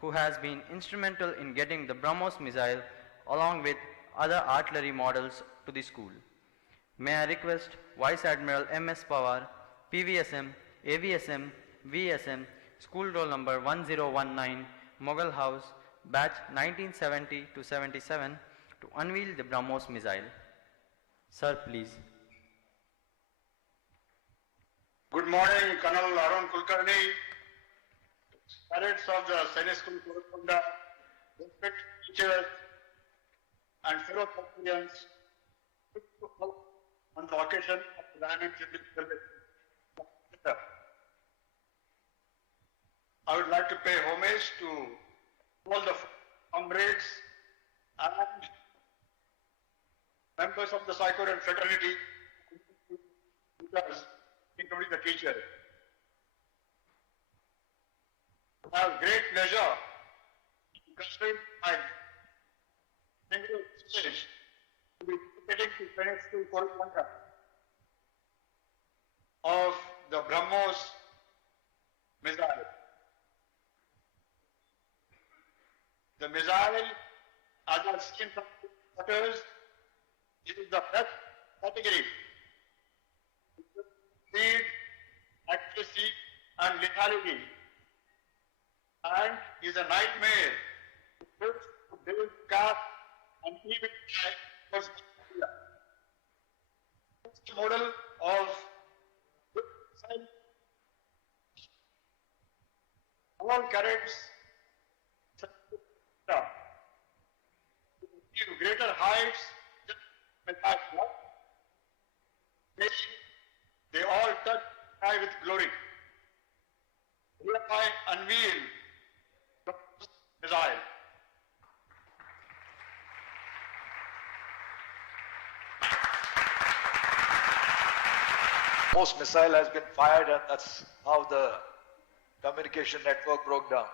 who has been instrumental in getting the BrahMos missile along with other artillery models to the school. May I request Vice Admiral M.S. Pawar, PVSM, AVSM, VSM, School Roll number 1019, Mughal House, batch 1970 to 77, to unveil the BrahMos missile. Sir, please. Good morning, Colonel Arun Kulkarni, cadets of the Sainik School, Kodakonda, respected teachers and fellow Koreans, on the occasion of the Diamond Jubilee celebration. I would like to pay homage to all the comrades and members of the Psychoran fraternity, including the teachers. I have great pleasure in considering my single stage to be dedicated to Sainik School, Kodakonda of the BrahMos missile. The missile, as I've seen from photos, is the best category. Speed, accuracy, and lethality, and is a nightmare to build, cast, and even try. It's the model of all cadets achieve greater heights with that blood. They all touch sky with glory. Hereby unveil the missile. Most missile has been fired, and that's how the communication network broke down.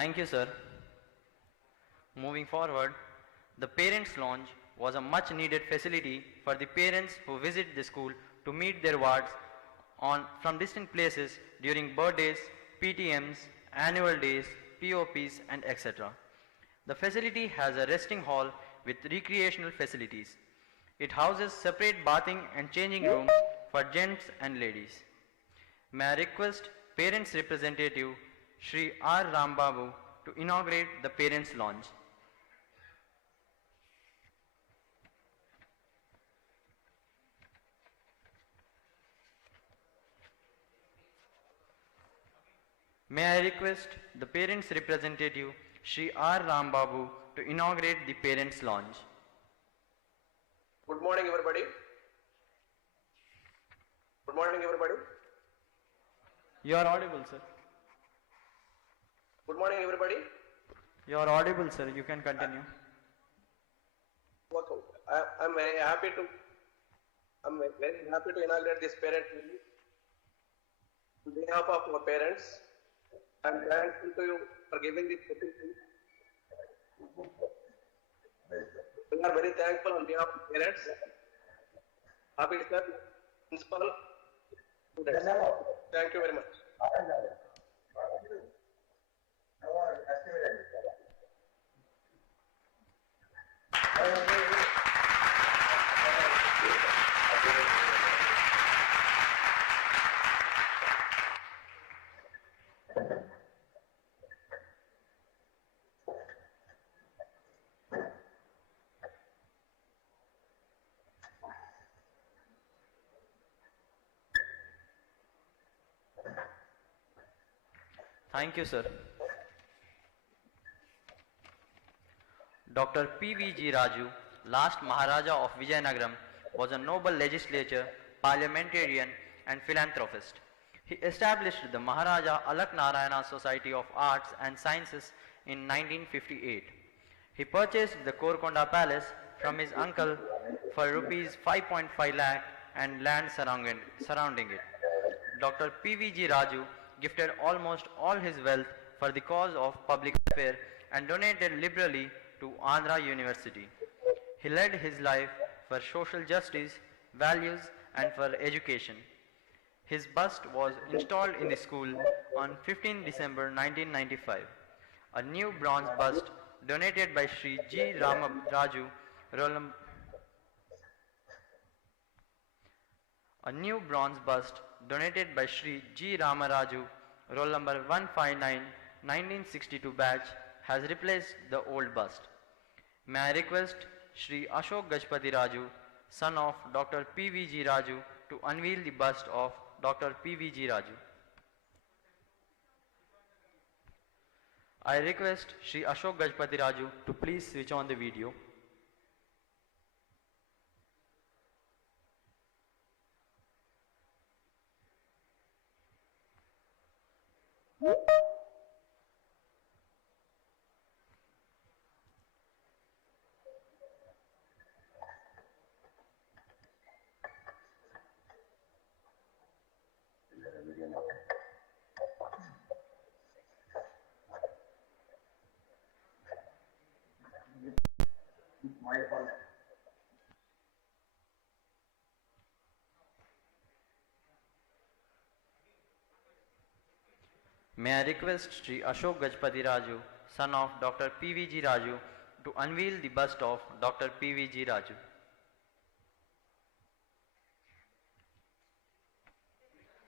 Thank you, sir. Moving forward, the parents' lounge was a much needed facility for the parents who visit the school to meet their wards from distant places during birthdays, PTMs, annual days, POPs, and etc. The facility has a resting hall with recreational facilities. It houses separate bathing and changing rooms for gents and ladies. May I request parents' representative Shri R. Rambabu to inaugurate the parents' lounge. May I request the parents' representative Shri R. Rambabu to inaugurate the parents' lounge. Good morning, everybody. Good morning, everybody. You are audible, sir. Good morning, everybody. You are audible, sir. You can continue. Welcome. I'm very happy to. I'm very happy to inaugurate this parent meeting. On behalf of our parents, I'm thankful to you for giving this opportunity. We are very thankful on behalf of parents. Happy sir, principal, students. Thank you very much. Thank you, sir. Dr. P.V.G. Raju, last Maharaja of Vijayanagaram, was a noble legislator, parliamentarian and philanthropist. He established the Maharaja Alak Narayana Society of Arts and Sciences in 1958. He purchased the Korkonda Palace from his uncle for rupees 5.5 lakh and land surrounding it. Dr. P.V.G. Raju gifted almost all his wealth for the cause of public welfare and donated liberally to Andhra University. He led his life for social justice, values and for education. His bust was installed in the school on 15 December 1995. A new bronze bust donated by Sri G. Rama Raju, A new bronze bust donated by Sri G. Ramaraju, roll number 159, 1962 batch, has replaced the old bust. May I request Sri Ashok Gajpati Raju, son of Dr. P.V.G. Raju, to unveil the bust of Dr. P.V.G. Raju. I request Sri Ashok Gajpati Raju to please switch on the video. May I request Sri Ashok Gajpati Raju, son of Dr. P.V.G. Raju, to unveil the bust of Dr. P.V.G. Raju.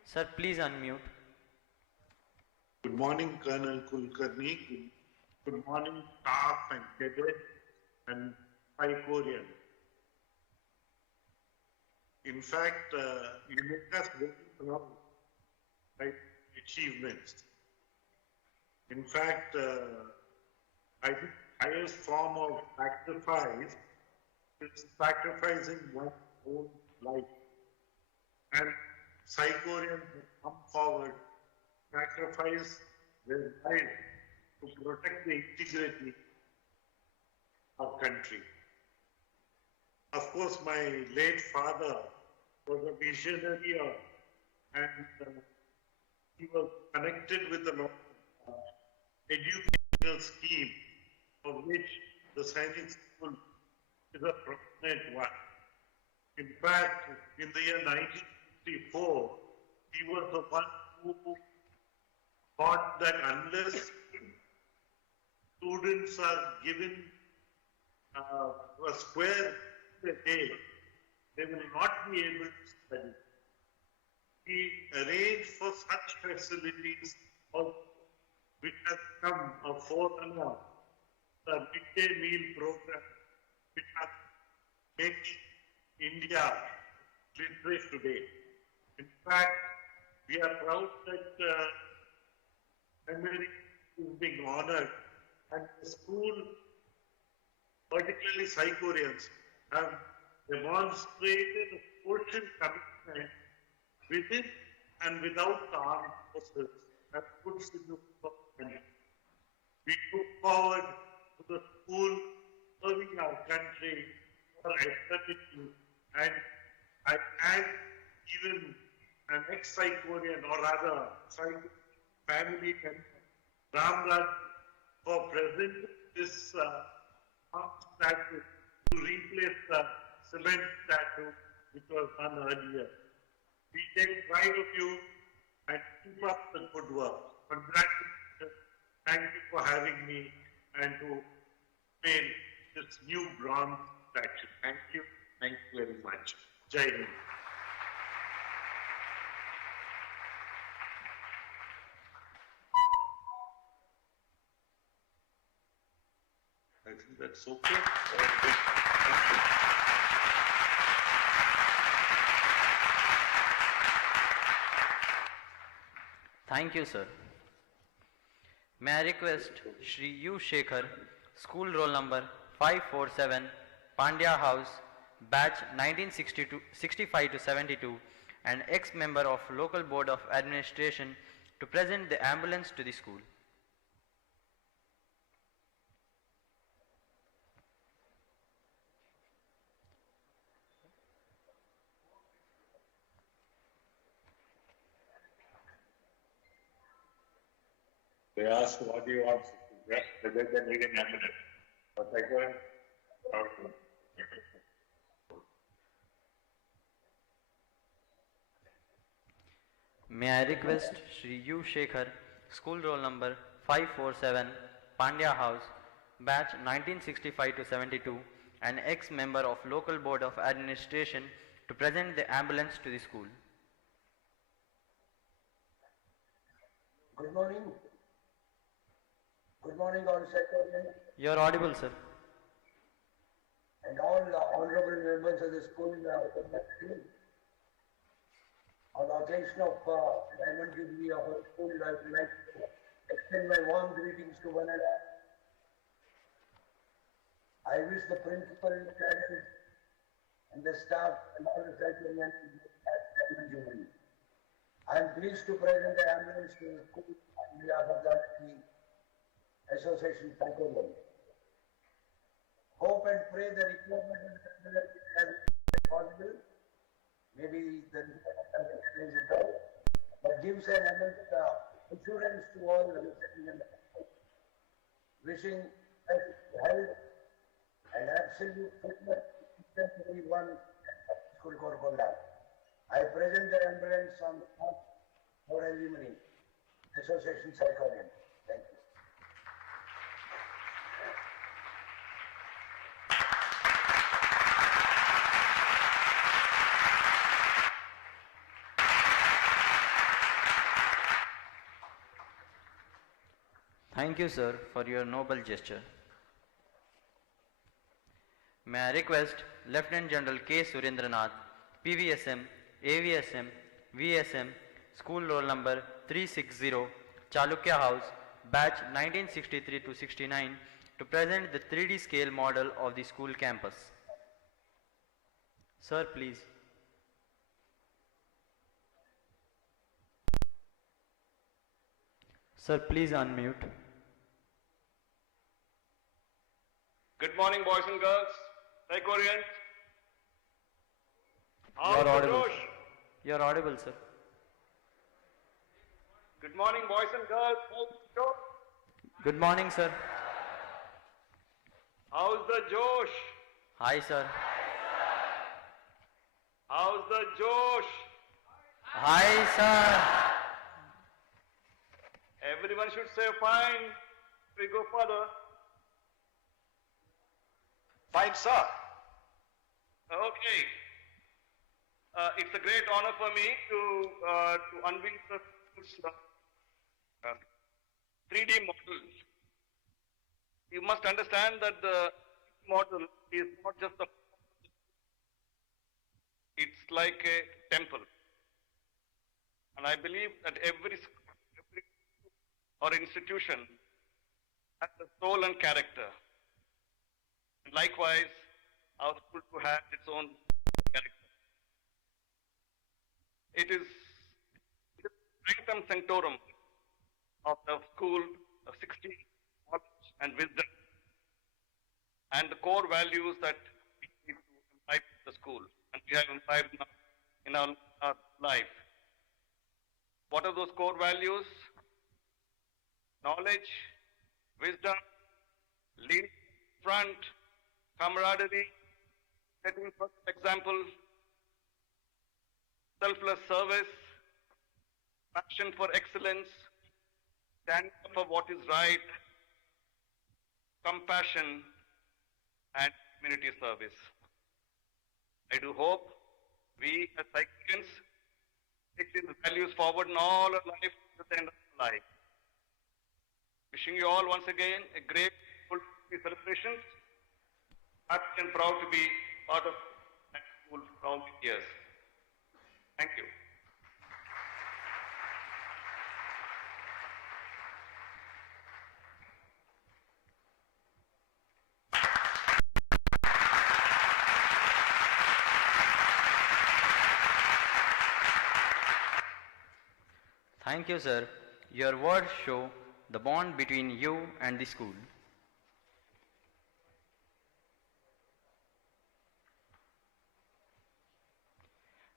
Sir, please unmute. Good morning, Colonel Kulkarni. Good morning, staff and cadet and Psychorian. In fact, you make us very proud by achievements. In fact, I think highest form of sacrifice is sacrificing one's own life. And Psychorians have come forward, sacrifice their life to protect the integrity of country. Of course, my late father was a visionary and he was connected with a lot of educational scheme, of which the Sainik School is a prominent one. In fact, in the year 1964, he was the one who thought that unless students are given a square a day, they will not be able to study. He arranged for such facilities which has come a forerunner, the midday meal program, which has making India literate today. In fact, we are proud that America is being honored, and the school, particularly Psychorians, have demonstrated a social commitment within and without the armed forces have put into performance. We look forward to the school serving our country for eternity, and I thank even an ex-Saikorian, or rather family member, Ramraj, for presenting this statue to replace the cement statue which was done earlier. We take pride of you and keep up the good work. Congratulations. Thank you for having me and to paint this new bronze statue. Thank you. Thank you very much. Jai Hind. I think that's okay. Thank you, sir. May I request Shri U. Shekhar, school roll number 547, Pandya House, batch 1965 to 72, and ex-member of local board of administration to present the ambulance to the school. They ask, what do you want to dress whether they need an ambulance? But I go and talk to them. May I request Shri U. Shekhar, school roll number 547, Pandya House, batch 1965 to 72, and ex-member of local board of administration to present the ambulance to the school. Good morning. Good morning, all Secretary You are audible, sir. and all honorable members of the school committee. On the occasion of Diamond Jubilee of our school, I would like to extend my warm greetings to one another. I wish the principal, cadets, and the staff and all the faculty at Diamond Jubilee. I am pleased to present the ambulance to the school on behalf of the Association Faculty. Hope and pray the requirement of the ambulance is as possible. Maybe the is it all, but gives an assurance to all the wishing health and absolute fitness to everyone at School Korkonda. I present the ambulance on behalf of our alumni, Association Psychology. Thank you. Thank you, sir, for your noble gesture. May I request Lieutenant General K. Surendranath, PVSM, AVSM, VSM, school roll number 360, Chalukya House, batch 1963 to 69, to present the 3D scale model of the school campus. Sir, please. Sir, please unmute. Good morning, boys and girls. Korean. You are audible. You are audible, sir. Good morning, boys and girls. Good morning, sir. How's the Josh? Hi, sir. How's the Josh? Hi, sir. Everyone should say fine. We go further. Fine, sir. Okay. It's a great honor for me to unveil the 3D model. You must understand that the model is not just a, it's like a temple. And I believe that every or institution has a soul and character. Likewise, our school too has its own character. It is the sanctum sanctorum of the school of 16 knowledge and wisdom and the core values that we need to imbibe in the school and we have imbibed in our life. What are those core values? Knowledge, wisdom, lead front, camaraderie, setting first example, selfless service, passion for excellence, standing up for what is right, compassion, and community service. I do hope we as Cyclians take these values forward in all our life to the end of our life. Wishing you all once again a great full celebration. Happy and proud to be part of that school for all these years. Thank you. Thank you, sir. Your words show the bond between you and the school.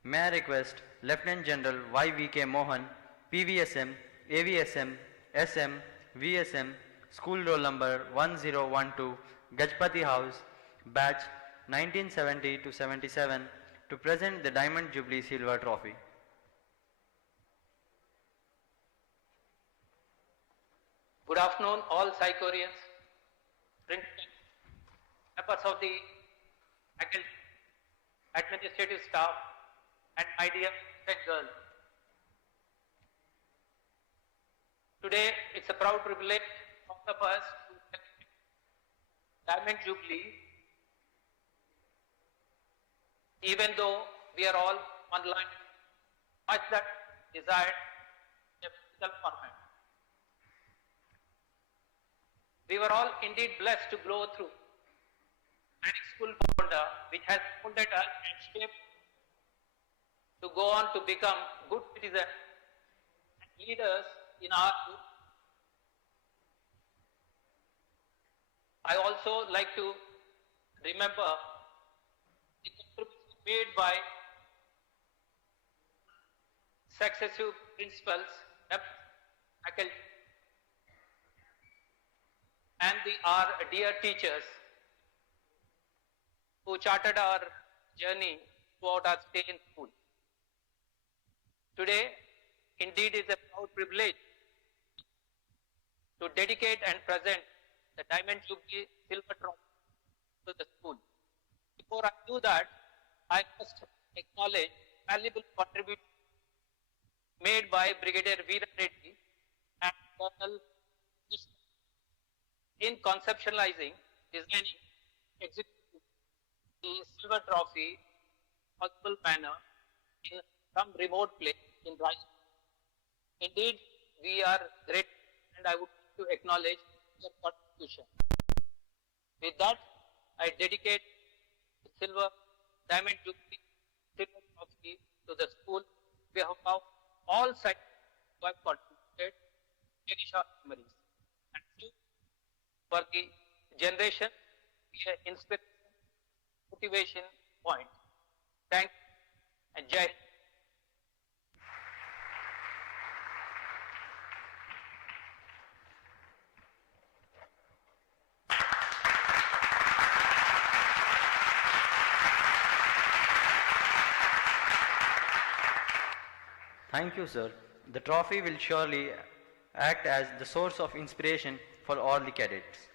May I request Lieutenant General Y.V.K. Mohan, PVSM, AVSM, SM, VSM, School Roll Number 1012, Gajpati House, Batch 1970 to 77, to present the Diamond Jubilee Silver Trophy. Good afternoon, all Psychorians, principals, members of the faculty, administrative staff, and my dear boys and girls. Today, it's a proud privilege for all of us to celebrate Diamond Jubilee, even though we are all online, much that desired in a physical format. We were all indeed blessed to grow through Sainik School Golconda, which has molded us and shaped to go on to become good citizens and leaders in our youth. I also like to remember the contribution made by successive principals, faculty, and our dear teachers who charted our journey throughout our stay in school. Today, indeed, is a proud privilege to dedicate and present the Diamond Jubilee Silver Trophy to the school. Before I do that, I must acknowledge valuable contribution made by Brigadier Veera Reddy and Colonel in conceptualizing, designing, executing the silver trophy possible manner in some remote place in Rajasthan. Indeed, we are great, and I would like to acknowledge your contribution. With that, I dedicate the silver Diamond Jubilee silver trophy to the school. We have now all sides who have contributed, cherish our memories. And for the generation, inspiration, motivation point. Thank you and Jai. Thank you, sir. The trophy will surely act as the source of inspiration for all the cadets.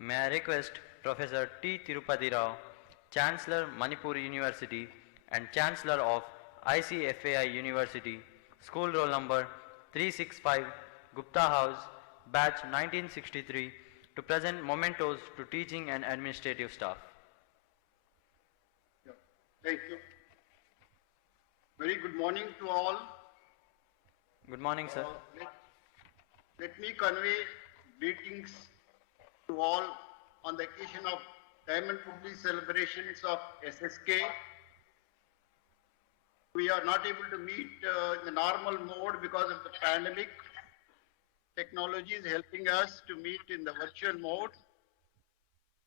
May I request Professor T. Tirupati Rao, Chancellor Manipur University and Chancellor of ICFAI University, School Roll Number 365, Gupta House, Batch 1963, to present mementos to teaching and administrative staff. Thank you. Very good morning to all. Good morning, sir. Let me convey greetings to all on the occasion of Diamond Jubilee celebrations of SSK. We are not able to meet in the normal mode because of the pandemic. Technology is helping us to meet in the virtual mode.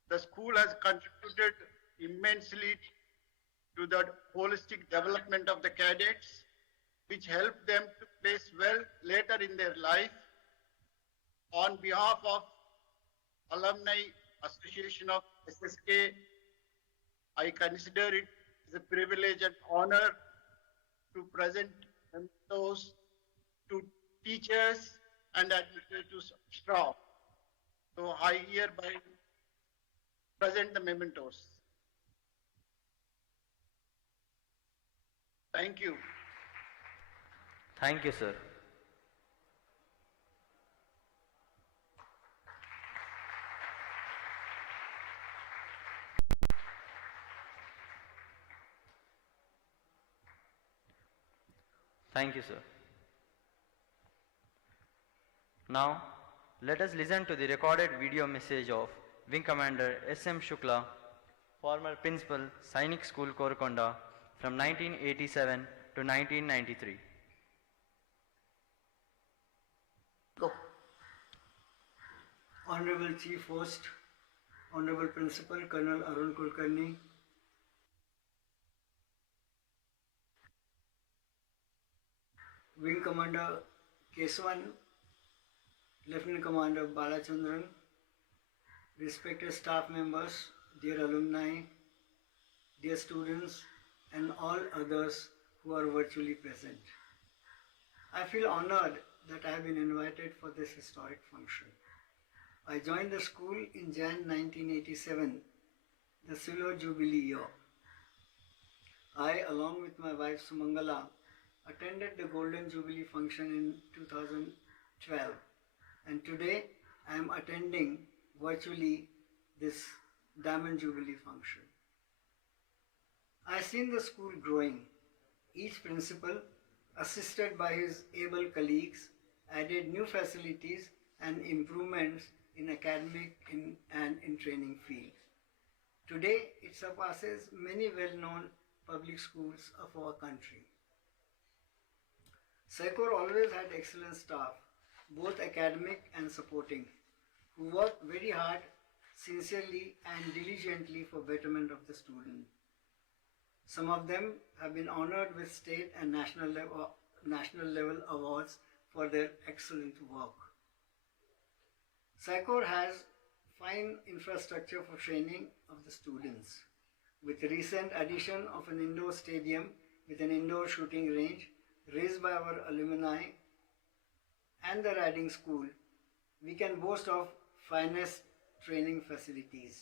The school has contributed immensely to the holistic development of the cadets, which help them to place well later in their life. On behalf of Alumni Association of SSK, I consider it as a privilege and honor to present mementos to teachers and administrative staff. So I hereby present the mementos. Thank you. Thank you, sir. Thank you, sir. Now, let us listen to the recorded video message of Wing Commander S.M. Shukla, former Principal, Sainik School, Korakonda, from 1987 to 1993. Go. Honorable Chief Host, Honorable Principal Colonel Arun Kulkarni, Wing Commander Keswan, Lieutenant Commander Balachandran, respected staff members, dear alumni, dear students, and all others who are virtually present. I feel honored that I have been invited for this historic function. I joined the school in Jan 1987, the Silver Jubilee year. I, along with my wife Sumangala, attended the Golden Jubilee function in 2012, and today I am attending virtually this Diamond Jubilee function. I have seen the school growing. Each principal, assisted by his able colleagues, added new facilities and improvements in academic and in training fields. Today, it surpasses many well-known public schools of our country. SAICOR always had excellent staff, both academic and supporting, who worked very hard, sincerely and diligently for betterment of the student. Some of them have been honored with state and national level awards for their excellent work. SAICOR has fine infrastructure for training of the students. With recent addition of an indoor stadium with an indoor shooting range raised by our alumni and the riding school, we can boast of finest training facilities.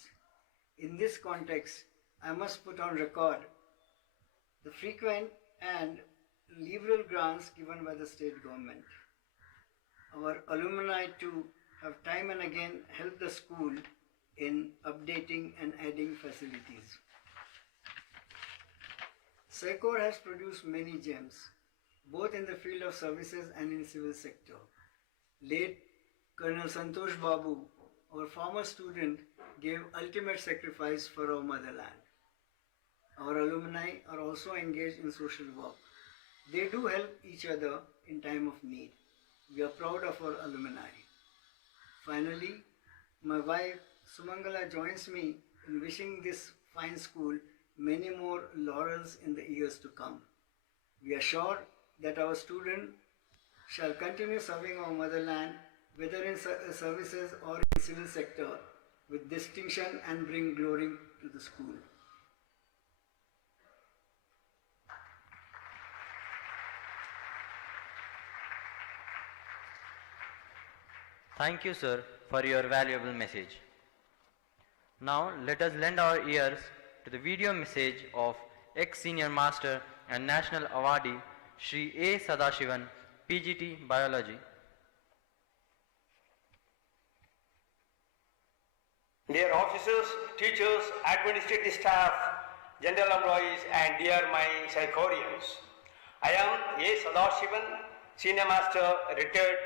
In this context, I must put on record the frequent and liberal grants given by the state government. Our alumni too have time and again helped the school in updating and adding facilities. SAICOR has produced many gems, both in the field of services and in civil sector. Late Colonel Santosh Babu, our former student, gave ultimate sacrifice for our motherland. Our alumni are also engaged in social work. They do help each other in time of need. We are proud of our alumni. Finally, my wife Sumangala joins me in wishing this fine school many more laurels in the years to come. We are sure that our student shall continue serving our motherland, whether in services or in civil sector, with distinction and bring glory to the school. Thank you, sir, for your valuable message. Now let us lend our ears to the video message of ex-senior master and national awardee Shri A. Sadashivan, PGT Biology. Dear officers, teachers, administrative staff, general employees, and dear my psychorians, I am A. Sadashivan, Senior Master, retired.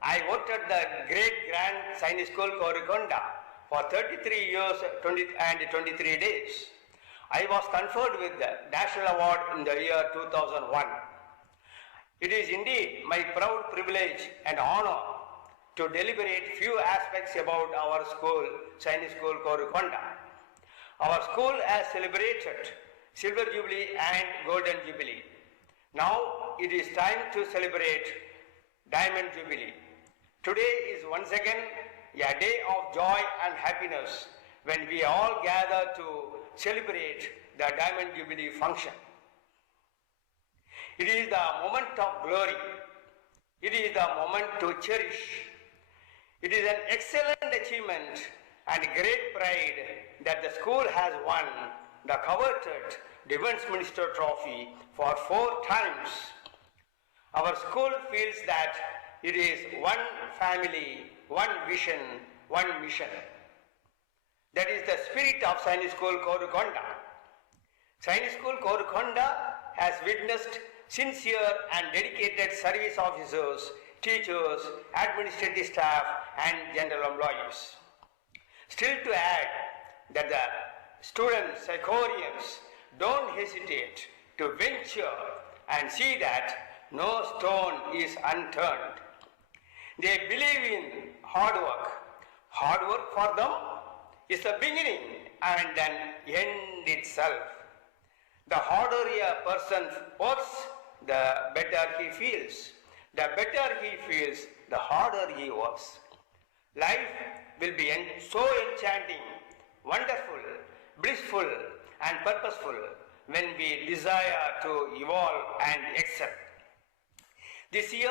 I worked at the Great Grand Science School, Korikonda, for 33 years and 23 days. I was conferred with the National Award in the year 2001. It is indeed my proud privilege and honor to deliberate few aspects about our school, Science School, Korikonda. Our school has celebrated Silver Jubilee and Golden Jubilee. Now it is time to celebrate Diamond Jubilee. Today is once again a day of joy and happiness when we all gather to celebrate the Diamond Jubilee function. It is the moment of glory. It is the moment to cherish. It is an excellent achievement and great pride that the school has won the coveted Defence Minister Trophy for 4 times. Our school feels that it is one family, one vision, one mission. That is the spirit of Science School Korikonda. Science School Korikonda has witnessed sincere and dedicated service officers, teachers, administrative staff, and general employees. Still to add that the students, psychorians, don't hesitate to venture and see that no stone is unturned. They believe in hard work. Hard work for them is the beginning and an end itself. The harder a person works, the better he feels. The better he feels, the harder he works. Life will be so enchanting, wonderful, blissful, and purposeful when we desire to evolve and excel. This year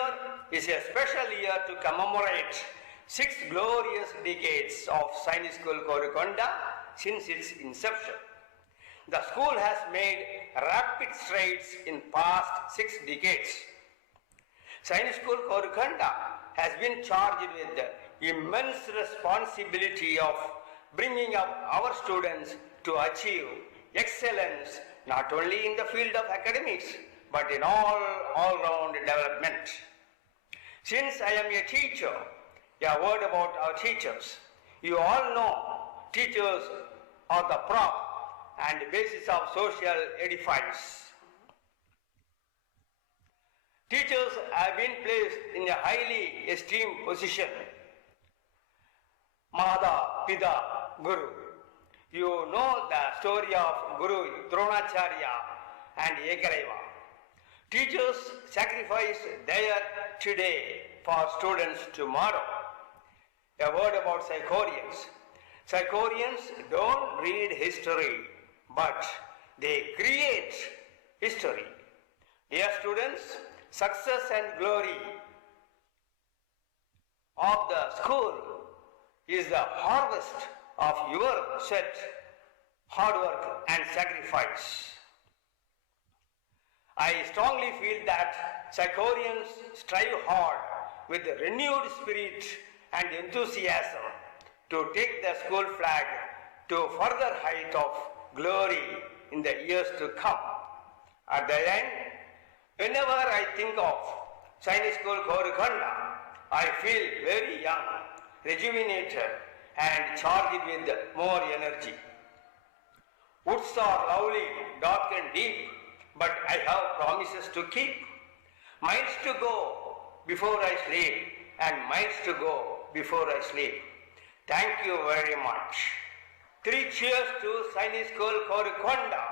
is a special year to commemorate 6 glorious decades of Science School Korikonda since its inception. The school has made rapid strides in past 6 decades. Science School Korikonda has been charged with the immense responsibility of bringing up our students to achieve excellence not only in the field of academics but in all-round development. Since I am a teacher, a word about our teachers. You all know teachers are the prop and basis of social edifice. Teachers have been placed in a highly esteemed position. Mada, Pida, Guru. You know the story of Guru Dronacharya and Ekaraiva. Teachers sacrifice their today for students tomorrow. A word about psychorians. Psychorians don't read history, but they create history. Dear students, success and glory of the school is the harvest of your sweat, hard work and sacrifice. I strongly feel that psychorians strive hard with renewed spirit and enthusiasm to take the school flag to further height of glory in the years to come. At the end, whenever I think of Science School Korikonda, I feel very young, rejuvenated and charged with more energy. Woods are lovely, dark and deep, but I have promises to keep. Miles to go before I sleep and miles to go before I sleep. Thank you very much. 3 cheers to Science School Korikonda.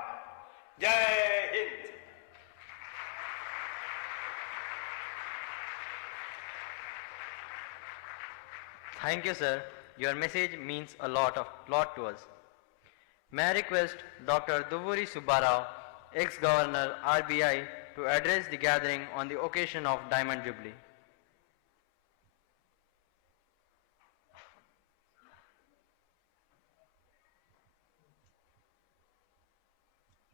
Jai Hind. Thank you, sir. Your message means a lot to us. May I request Dr. Duvuri Subbarao, ex-Governor RBI, to address the gathering on the occasion of Diamond Jubilee.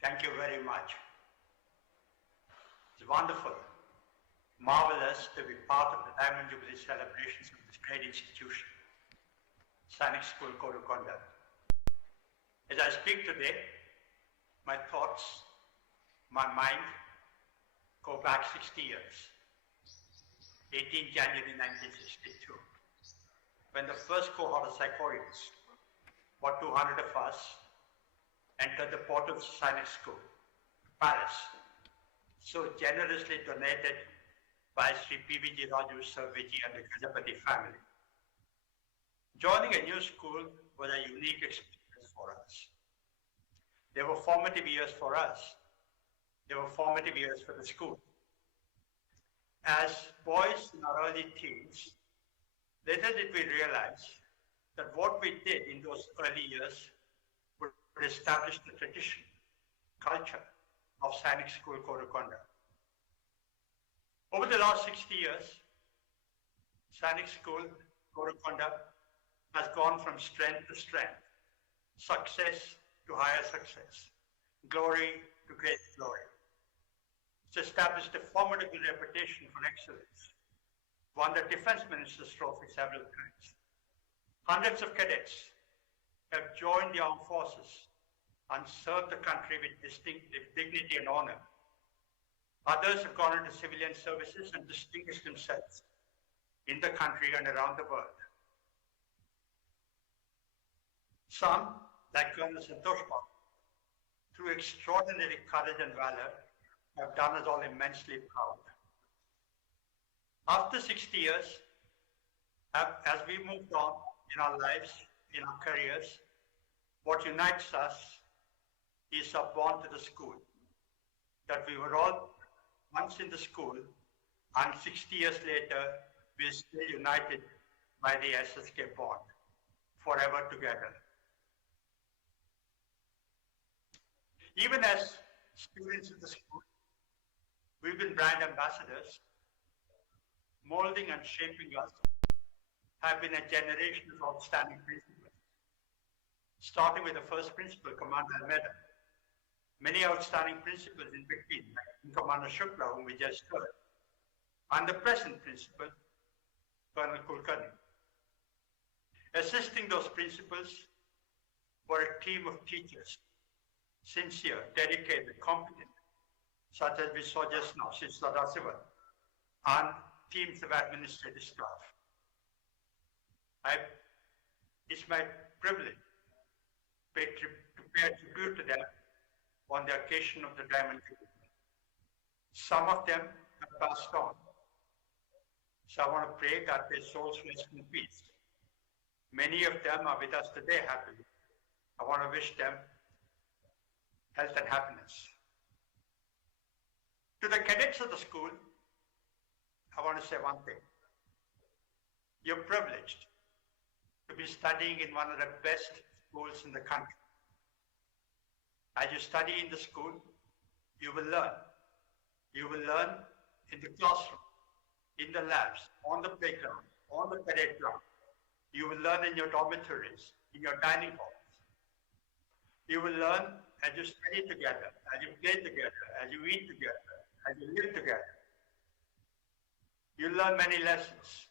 Thank you very much. It's wonderful, marvelous to be part of the Diamond Jubilee celebrations of this great institution, Sainik School, Korukonda. As I speak today, my thoughts, my mind go back 60 years, 18 January 1962, when the first cohort of Psychorians, about 200 of us, entered the portals of Sainik School, Paris, so generously donated by Sri P.V.G. Raju, Sir Viji and the Gajapati family. Joining a new school was a unique experience for us. They were formative years for us. They were formative years for the school. As boys in our early teens, little did we realize that what we did in those early years would establish the tradition, culture of Sainik School, Korukonda. Over the last 60 years, Sainik School, Korukonda has gone from strength to strength, success to higher success, glory to great glory. It's established a formidable reputation for excellence, won the Defense Minister's Trophy several times. Hundreds of cadets have joined the armed forces and served the country with distinctive dignity and honor. Others have gone into civilian services and distinguished themselves in the country and around the world. Some, like Colonel Santosh Babu, through extraordinary courage and valor, have done us all immensely proud. After 60 years, as we moved on in our lives, in our careers, what unites us is our bond to the school. That we were all once in the school, and 60 years later, we're still united by the SSK bond, forever together. Even as students of the school, we've been brand ambassadors. Molding and shaping us have been a generation of outstanding principals, starting with the first principal, Commander Almeida. Many outstanding principals in between, like Commander Shukla, whom we just heard, and the present principal, Colonel Kulkarni. Assisting those principals were a team of teachers, sincere, dedicated, competent, such as we saw just now, Shri Sadasiva, and teams of administrative staff. It's my privilege to pay tribute to them on the occasion of the Diamond Jubilee. Some of them have passed on, so I want to pray that their souls rest in peace. Many of them are with us today happily. I want to wish them health and happiness. To the cadets of the school, I want to say one thing. You're privileged to be studying in one of the best schools in the country. As you study in the school, you will learn. You will learn in the classroom, in the labs, on the playground, on the parade ground. You will learn in your dormitories, in your dining halls. You will learn as you study together, as you play together, as you eat together, as you live together. You learn many lessons.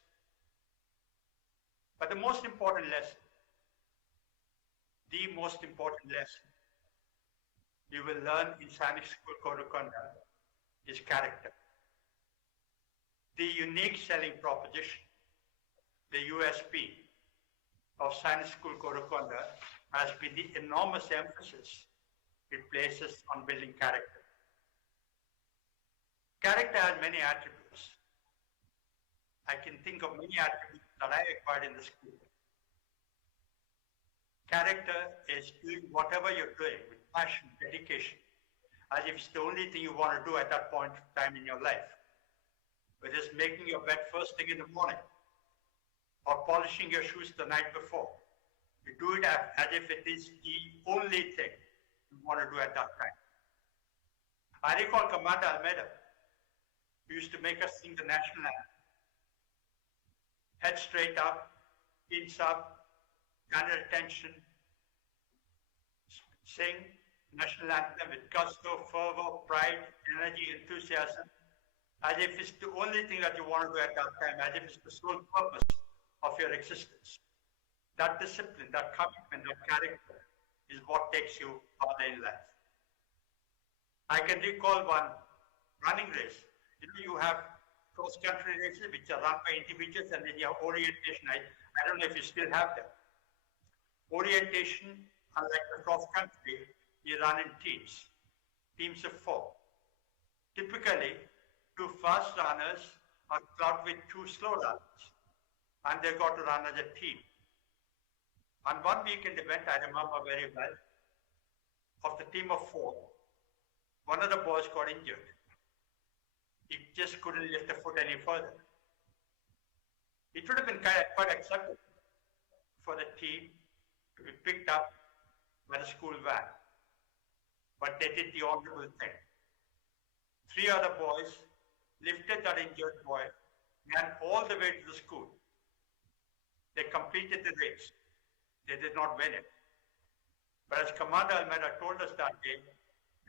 But the most important lesson, the most important lesson you will learn in Sainik School, Korukonda is character. The unique selling proposition, the USP of Sainik School, Korukonda has been the enormous emphasis it places on building character. Character has many attributes. I can think of many attributes that I acquired in the school. Character is doing whatever you're doing with passion, dedication, as if it's the only thing you want to do at that point of time in your life. Whether it's making your bed first thing in the morning or polishing your shoes the night before. You do it as if it is the only thing you want to do at that time. I recall Commander Almeida, who used to make us sing the national anthem. Head straight up, chins up, gun at attention, sing, national anthem with gusto, fervor, pride, energy, enthusiasm, as if it's the only thing that you want to do at that time, as if it's the sole purpose of your existence. That discipline, that commitment, that character is what takes you further in life. I can recall one running race. You have cross-country races which are run by individuals, and then you have orientation. I don't know if you still have them. Orientation, unlike the cross-country, you run in teams of 4. Typically, 2 fast runners are clubbed with 2 slow runners, and they got to run as a team. On one weekend event, I remember very well, of the team of 4, one of the boys got injured. He just couldn't lift a foot any further. It would have been quite acceptable for the team to be picked up by the school van. But they did the honorable thing. 3 other boys lifted that injured boy, ran all the way to the school. They completed the race. They did not win it. But as Commander Almeida told us that day,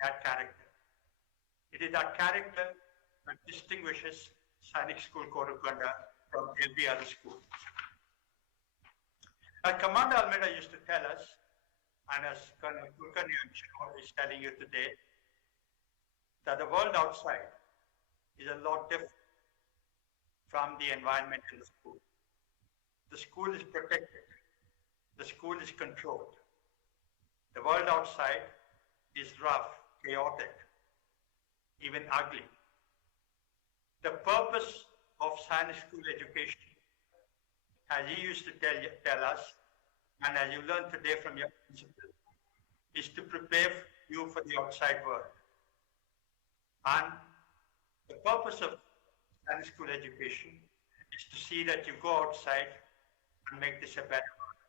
that character. It is that character that distinguishes Sainik School Korakanda from every other school. As Commander Almeida used to tell us, and as Colonel Kulkarni is telling you today, that the world outside is a lot different from the environment in the school. The school is protected. The school is controlled. The world outside is rough, chaotic, even ugly. The purpose of Sainik School education, as he used to tell us, and as you learned today from your principal, is to prepare you for the outside world. And the purpose of Sainik School education is to see that you go outside and make this a better world.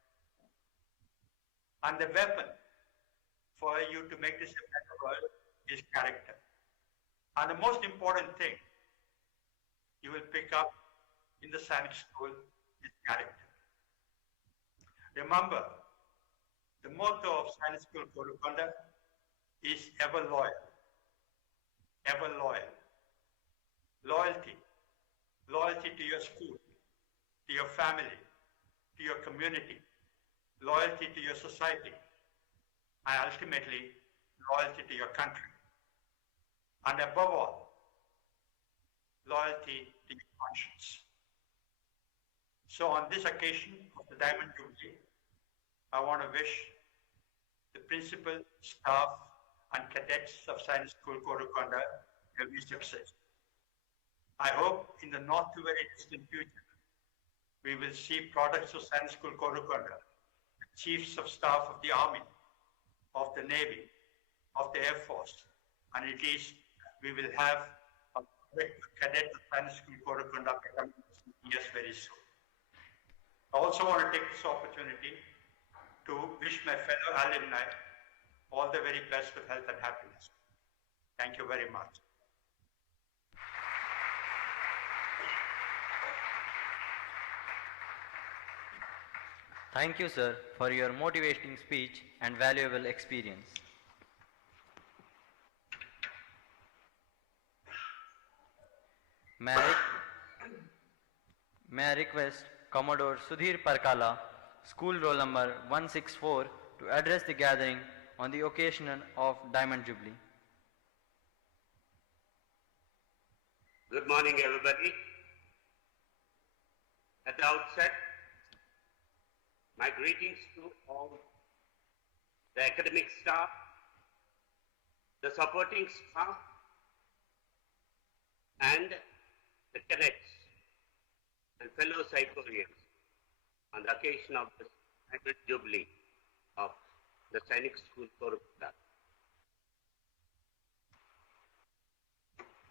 And the weapon for you to make this a better world is character. And the most important thing you will pick up in the Sainik School is character. Remember, the motto of Sainik School Korakanda is ever loyal. Ever loyal. Loyalty. Loyalty to your school, to your family, to your community, loyalty to your society, and ultimately, loyalty to your country. And above all, loyalty to your conscience. So on this occasion of the Diamond Jubilee, I want to wish the principal, staff, and cadets of Sainik School Korakanda every success. I hope in the not too very distant future, we will see products of Sainik School Korakanda, chiefs of staff of the Army, of the Navy, of the Air Force, and at least we will have a cadet of Sainik School Korakanda becoming yes very soon. I also want to take this opportunity to wish my fellow alumni all the very best of health and happiness. Thank you very much. Thank you, sir, for your motivating speech and valuable experience. May I request Commodore Sudhir Parkala, school roll number 164, to address the gathering on the occasion of Diamond Jubilee. Good morning, everybody. At the outset, my greetings to all the academic staff, the supporting staff, and the cadets and fellow Saikorians on the occasion of the Diamond Jubilee of the Sainik School Korakanda.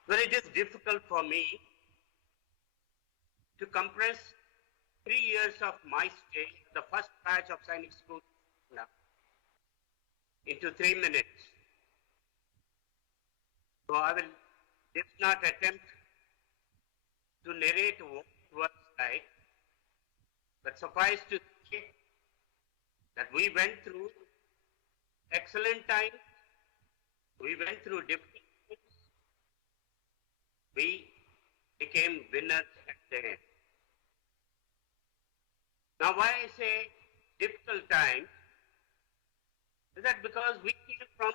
Well, it is difficult for me to compress 3 years of my stay at the first batch of Sainik School into 3 minutes. So I will just not attempt to narrate what it was like, but suffice to say that we went through excellent times We went through different things. We became winners at the end. Now, why I say difficult times is that because we came from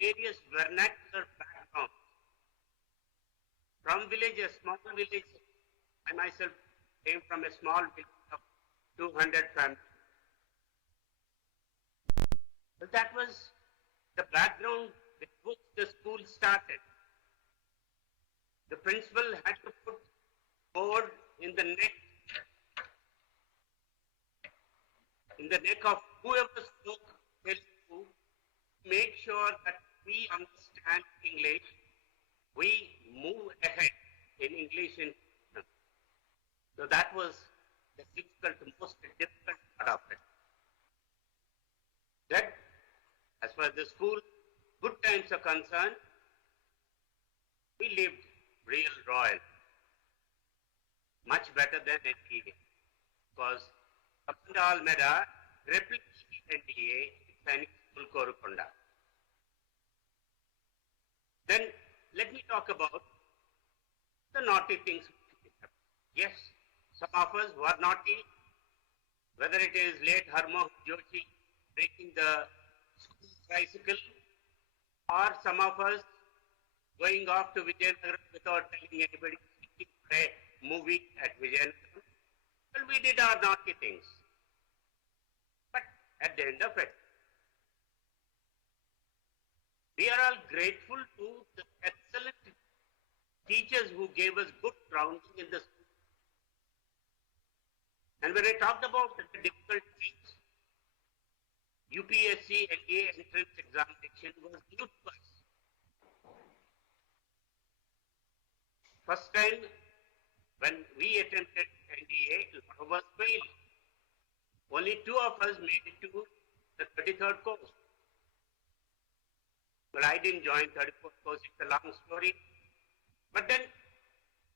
various vernacular backgrounds, from villages, small villages. I myself came from a small village of 200 families. So that was the background with which the school started. The principal had to put board in the neck of whoever spoke Telugu, make sure that we understand English, we move ahead in English. So that was the most difficult part of it. Then, as far as the school good times are concerned, we lived real royal, much better than NDA, because Kapanda Almeda replicated NDA Sainik School Korukonda. Then let me talk about the naughty things. Yes, some of us were naughty, whether it is late Harmohan Joshi breaking the school tricycle, or some of us going off to Vijayanagaram without telling anybody, for a movie at Vijayanagaram. Well, we did our naughty things. But at the end of it, we are all grateful to the excellent teachers who gave us good grounding in the school. And when I talked about the difficult things, UPSC NDA entrance examination was new to us. First time when we attempted NDA, a lot of us failed. Only 2 of us made it to the 33rd course. But I didn't join 34th course, it's a long story. But then,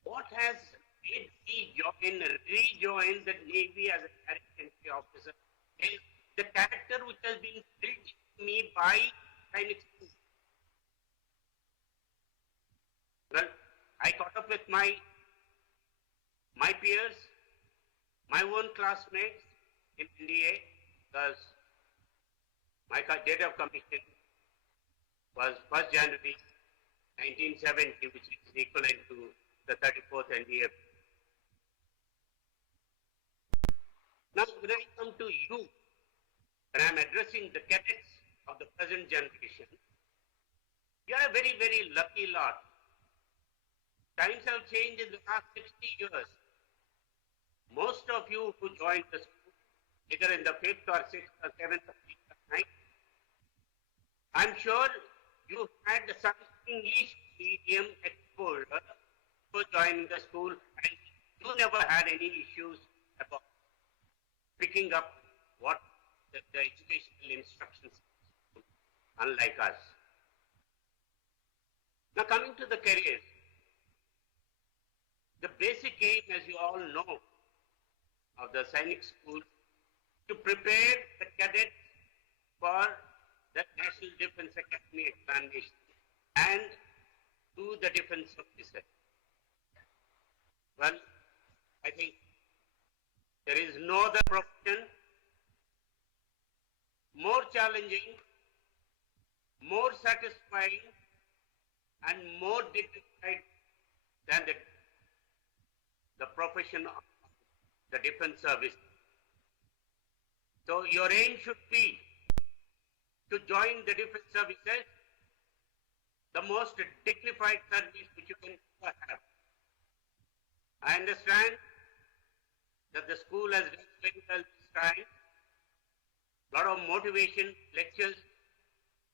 what has made me rejoin the Navy as a cadet entry officer is the character which has been built in me by Sainik School. Well, I caught up with my peers, my own classmates in NDA, because my date of commission was 1st January 1970, which is equivalent to the 34th NDA. Now, when I come to you, when I am addressing the cadets of the present generation, you are a very, very lucky lot. Times have changed in the last 60 years. Most of you who joined the school, either in the 5th or 6th or 7th or 8th or 9th, I'm sure you had some English medium exposure for joining the school, and you never had any issues about picking up what the educational instructions, unlike us. Now coming to the careers, the basic aim, as you all know, of the Sainik School, to prepare the cadets for the National Defence Academy examination and to the defense officer. Well, I think there is no other profession more challenging, more satisfying, and more dignified than the profession of the defense service. So your aim should be to join the defense services, the most dignified service which you can ever have. I understand that the school has done very well this time. A lot of motivation lectures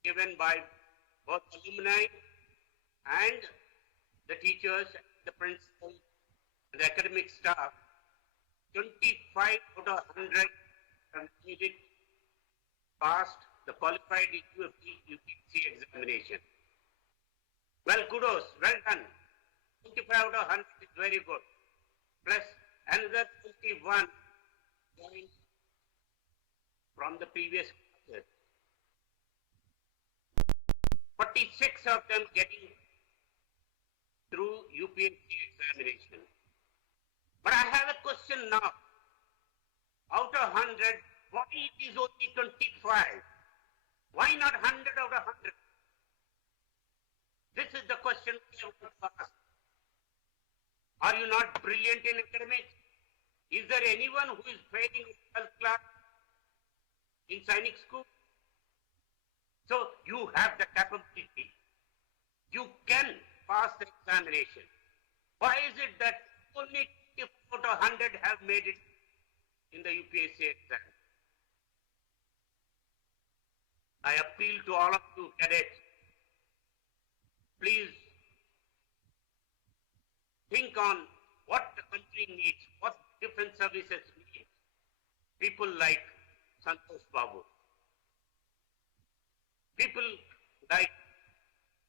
given by both alumni and the teachers, the principal, and the academic staff. 25 out of 100 have made it past the qualified UPSC examination. Well, kudos, well done. 25 out of 100 is very good. Plus another 21 joined from the previous classes. 46 of them getting through UPSC examination. But I have a question now. Out of 100, why it is only 25? Why not 100 out of 100? This is the question I want to ask. Are you not brilliant in academics? Is there anyone who is failing in 12th class in Sainik school? So you have the capability. You can pass the examination. Why is it that only 50 out of 100 have made it in the UPSC exam? I appeal to all of you cadets, please think on what the country needs, what different services need. People like Santosh Babu, people like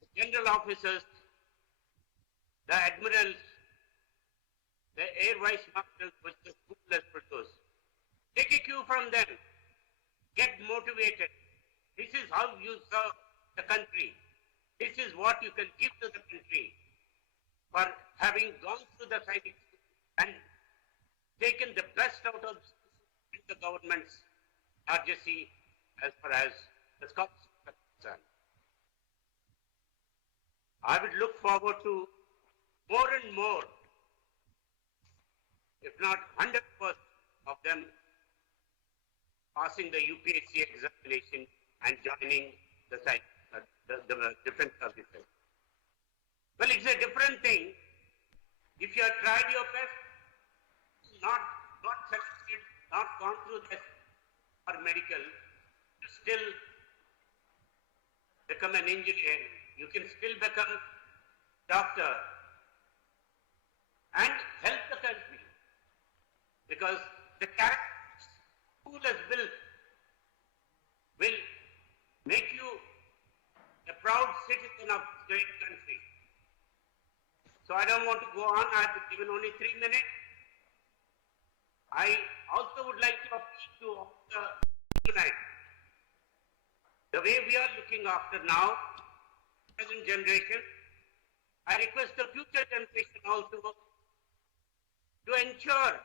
the general officers, the admirals, the air vice marshals which the school has produced. Take a cue from them. Get motivated. This is how you serve the country. This is what you can give to the country for having gone through the Sainik school and taken the best out of the government's RJC as far as the scholarships are concerned. I would look forward to more and more, if not 100% of them passing the UPSC examination and joining the different services. Well, it's a different thing. If you have tried your best, not selected, not gone through this or medical, you still become an engineer. You can still become doctor and help the country, because the character school has built will make you a proud citizen of this great country. So I don't want to go on. I have been given only 3 minutes. I also would like to appeal to all the tonight. The way we are looking after now, present generation, I request the future generation also to ensure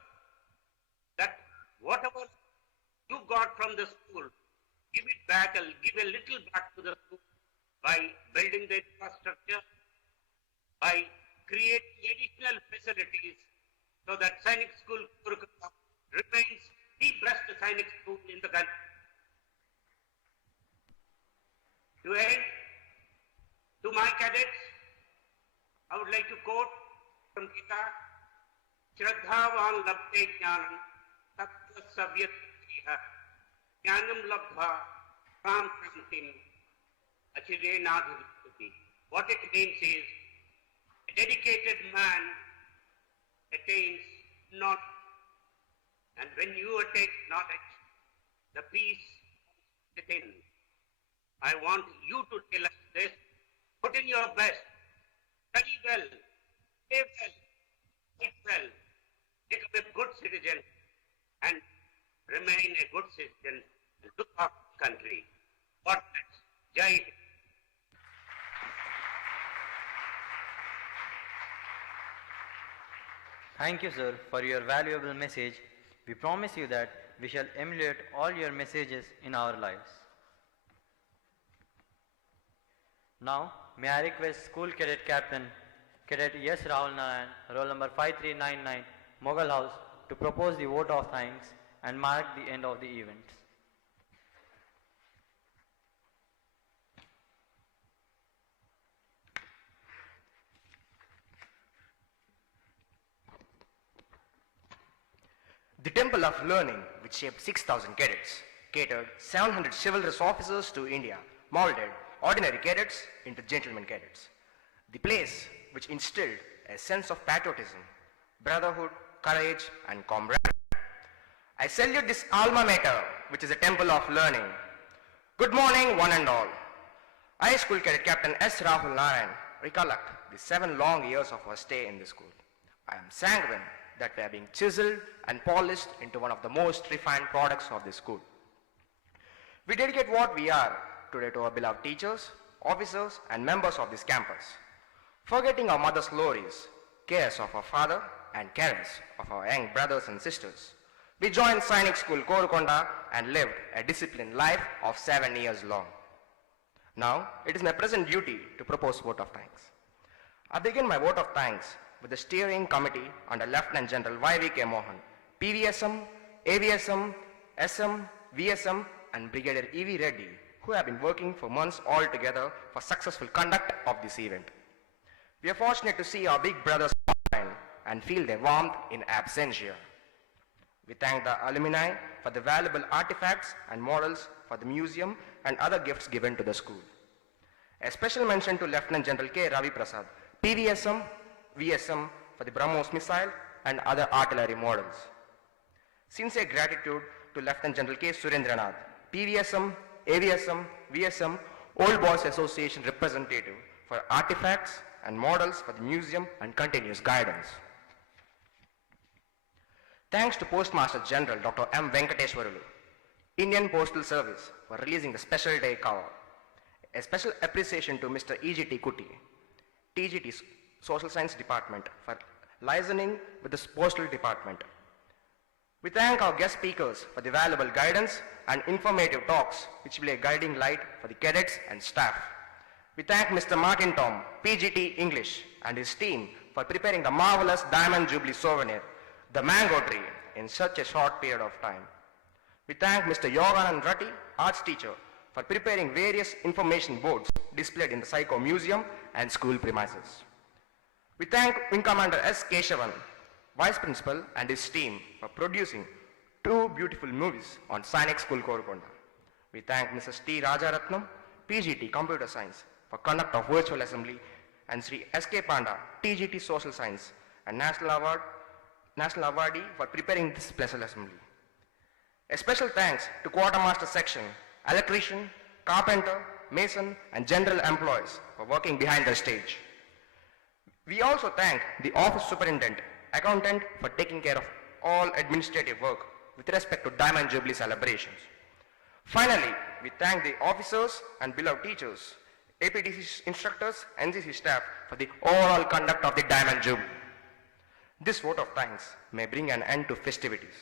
that whatever you got from the school, give it back, give a little back to the school by building the infrastructure, by creating additional facilities so that Sainik School curriculum remains the best Sainik school in the country. To end, to my cadets, I would like to quote from Gita, Shraddhavan labde jnanam tattva savyat kriha jnanam labdha ram shantim achirenadhivati. What it means is, a dedicated man attains knowledge, and when you attain knowledge, the peace within. I want you to tell us this. Put in your best. Study well. Stay well. Eat well. Become a good citizen and remain a good citizen and look after the country. God bless. Jai Hind. Thank you, sir, for your valuable message. We promise you that we shall emulate all your messages in our lives. Now, may I request School Cadet Captain, Cadet S. Rahul Narayan, roll number 5399, Mughal House, to propose the vote of thanks and mark the end of the event. The Temple of Learning, which shaped 6,000 cadets, catered 700 chivalrous officers to India, molded ordinary cadets into gentlemen cadets. The place which instilled a sense of patriotism, brotherhood, courage, and camaraderie. I salute this alma mater, which is a temple of learning. Good morning, one and all. I, School Cadet Captain S. Rahul Narayan, recollect the 7 long years of our stay in the school. I am sanguine that we are being chiseled and polished into one of the most refined products of this school. We dedicate what we are today to our beloved teachers, officers, and members of this campus. Forgetting our mother's glories, cares of our father, and cares of our young brothers and sisters, we joined Sainik School Korukonda and lived a disciplined life of 7 years long. Now, it is my present duty to propose vote of thanks. I begin my vote of thanks with the steering committee under Lieutenant General Y.V.K. Mohan, PVSM, AVSM, SM, VSM, and Brigadier E.V. Reddy, who have been working for months all together for successful conduct of this event. We are fortunate to see our big brothers online and feel their warmth in absentia. We thank the alumni for the valuable artifacts and models for the museum and other gifts given to the school. A special mention to Lieutenant General K. Ravi Prasad, PVSM, VSM for the BrahMos missile and other artillery models. Sincere gratitude to Lieutenant General K. Surendranath, PVSM, AVSM, VSM, Old Boys Association representative for artifacts and models for the museum and continuous guidance. Thanks to Postmaster General Dr. M. Venkateswarulu, Indian Postal Service for releasing the special day cover. A special appreciation to Mr. E.G.T. Kuti, TGT Social Science Department for liaising with the Postal Department. We thank our guest speakers for the valuable guidance and informative talks which will be a guiding light for the cadets and staff. We thank Mr. Martin Tom, PGT English, and his team for preparing the marvelous Diamond Jubilee souvenir, the mango tree, in such a short period of time. We thank Mr. Yoganand Ratty, arts teacher, for preparing various information boards displayed in the Psycho Museum and school premises. We thank Wing Commander S. Keshavan, Vice Principal, and his team for producing 2 beautiful movies on Sainik School Korukonda. We thank Mrs. T. Rajaratnam, PGT Computer Science, for conduct of virtual assembly, and Sri S.K. Panda, TGT Social Science, and National Awardee for preparing this special assembly. A special thanks to Quartermaster Section, electrician, carpenter, mason, and general employees for working behind the stage. We also thank the office superintendent, accountant for taking care of all administrative work with respect to Diamond Jubilee celebrations. Finally, we thank the officers and beloved teachers, APTC instructors, NCC staff for the overall conduct of the Diamond Jubilee. This vote of thanks may bring an end to festivities,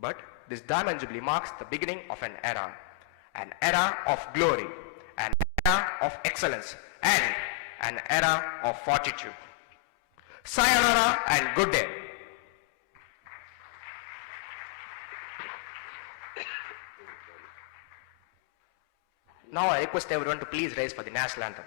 but this Diamond Jubilee marks the beginning of an era of glory, an era of excellence, and an era of fortitude. Sayonara and good day. Now I request everyone to please rise for the national anthem.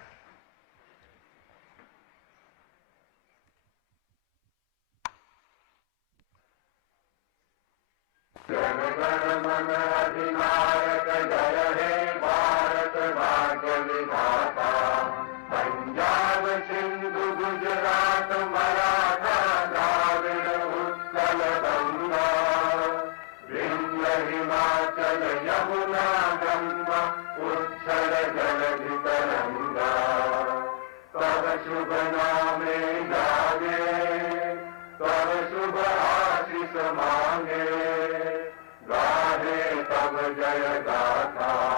शुभ नामे जागे, तब शुभ आशीष मांगे, गाहे तब जय गाथा।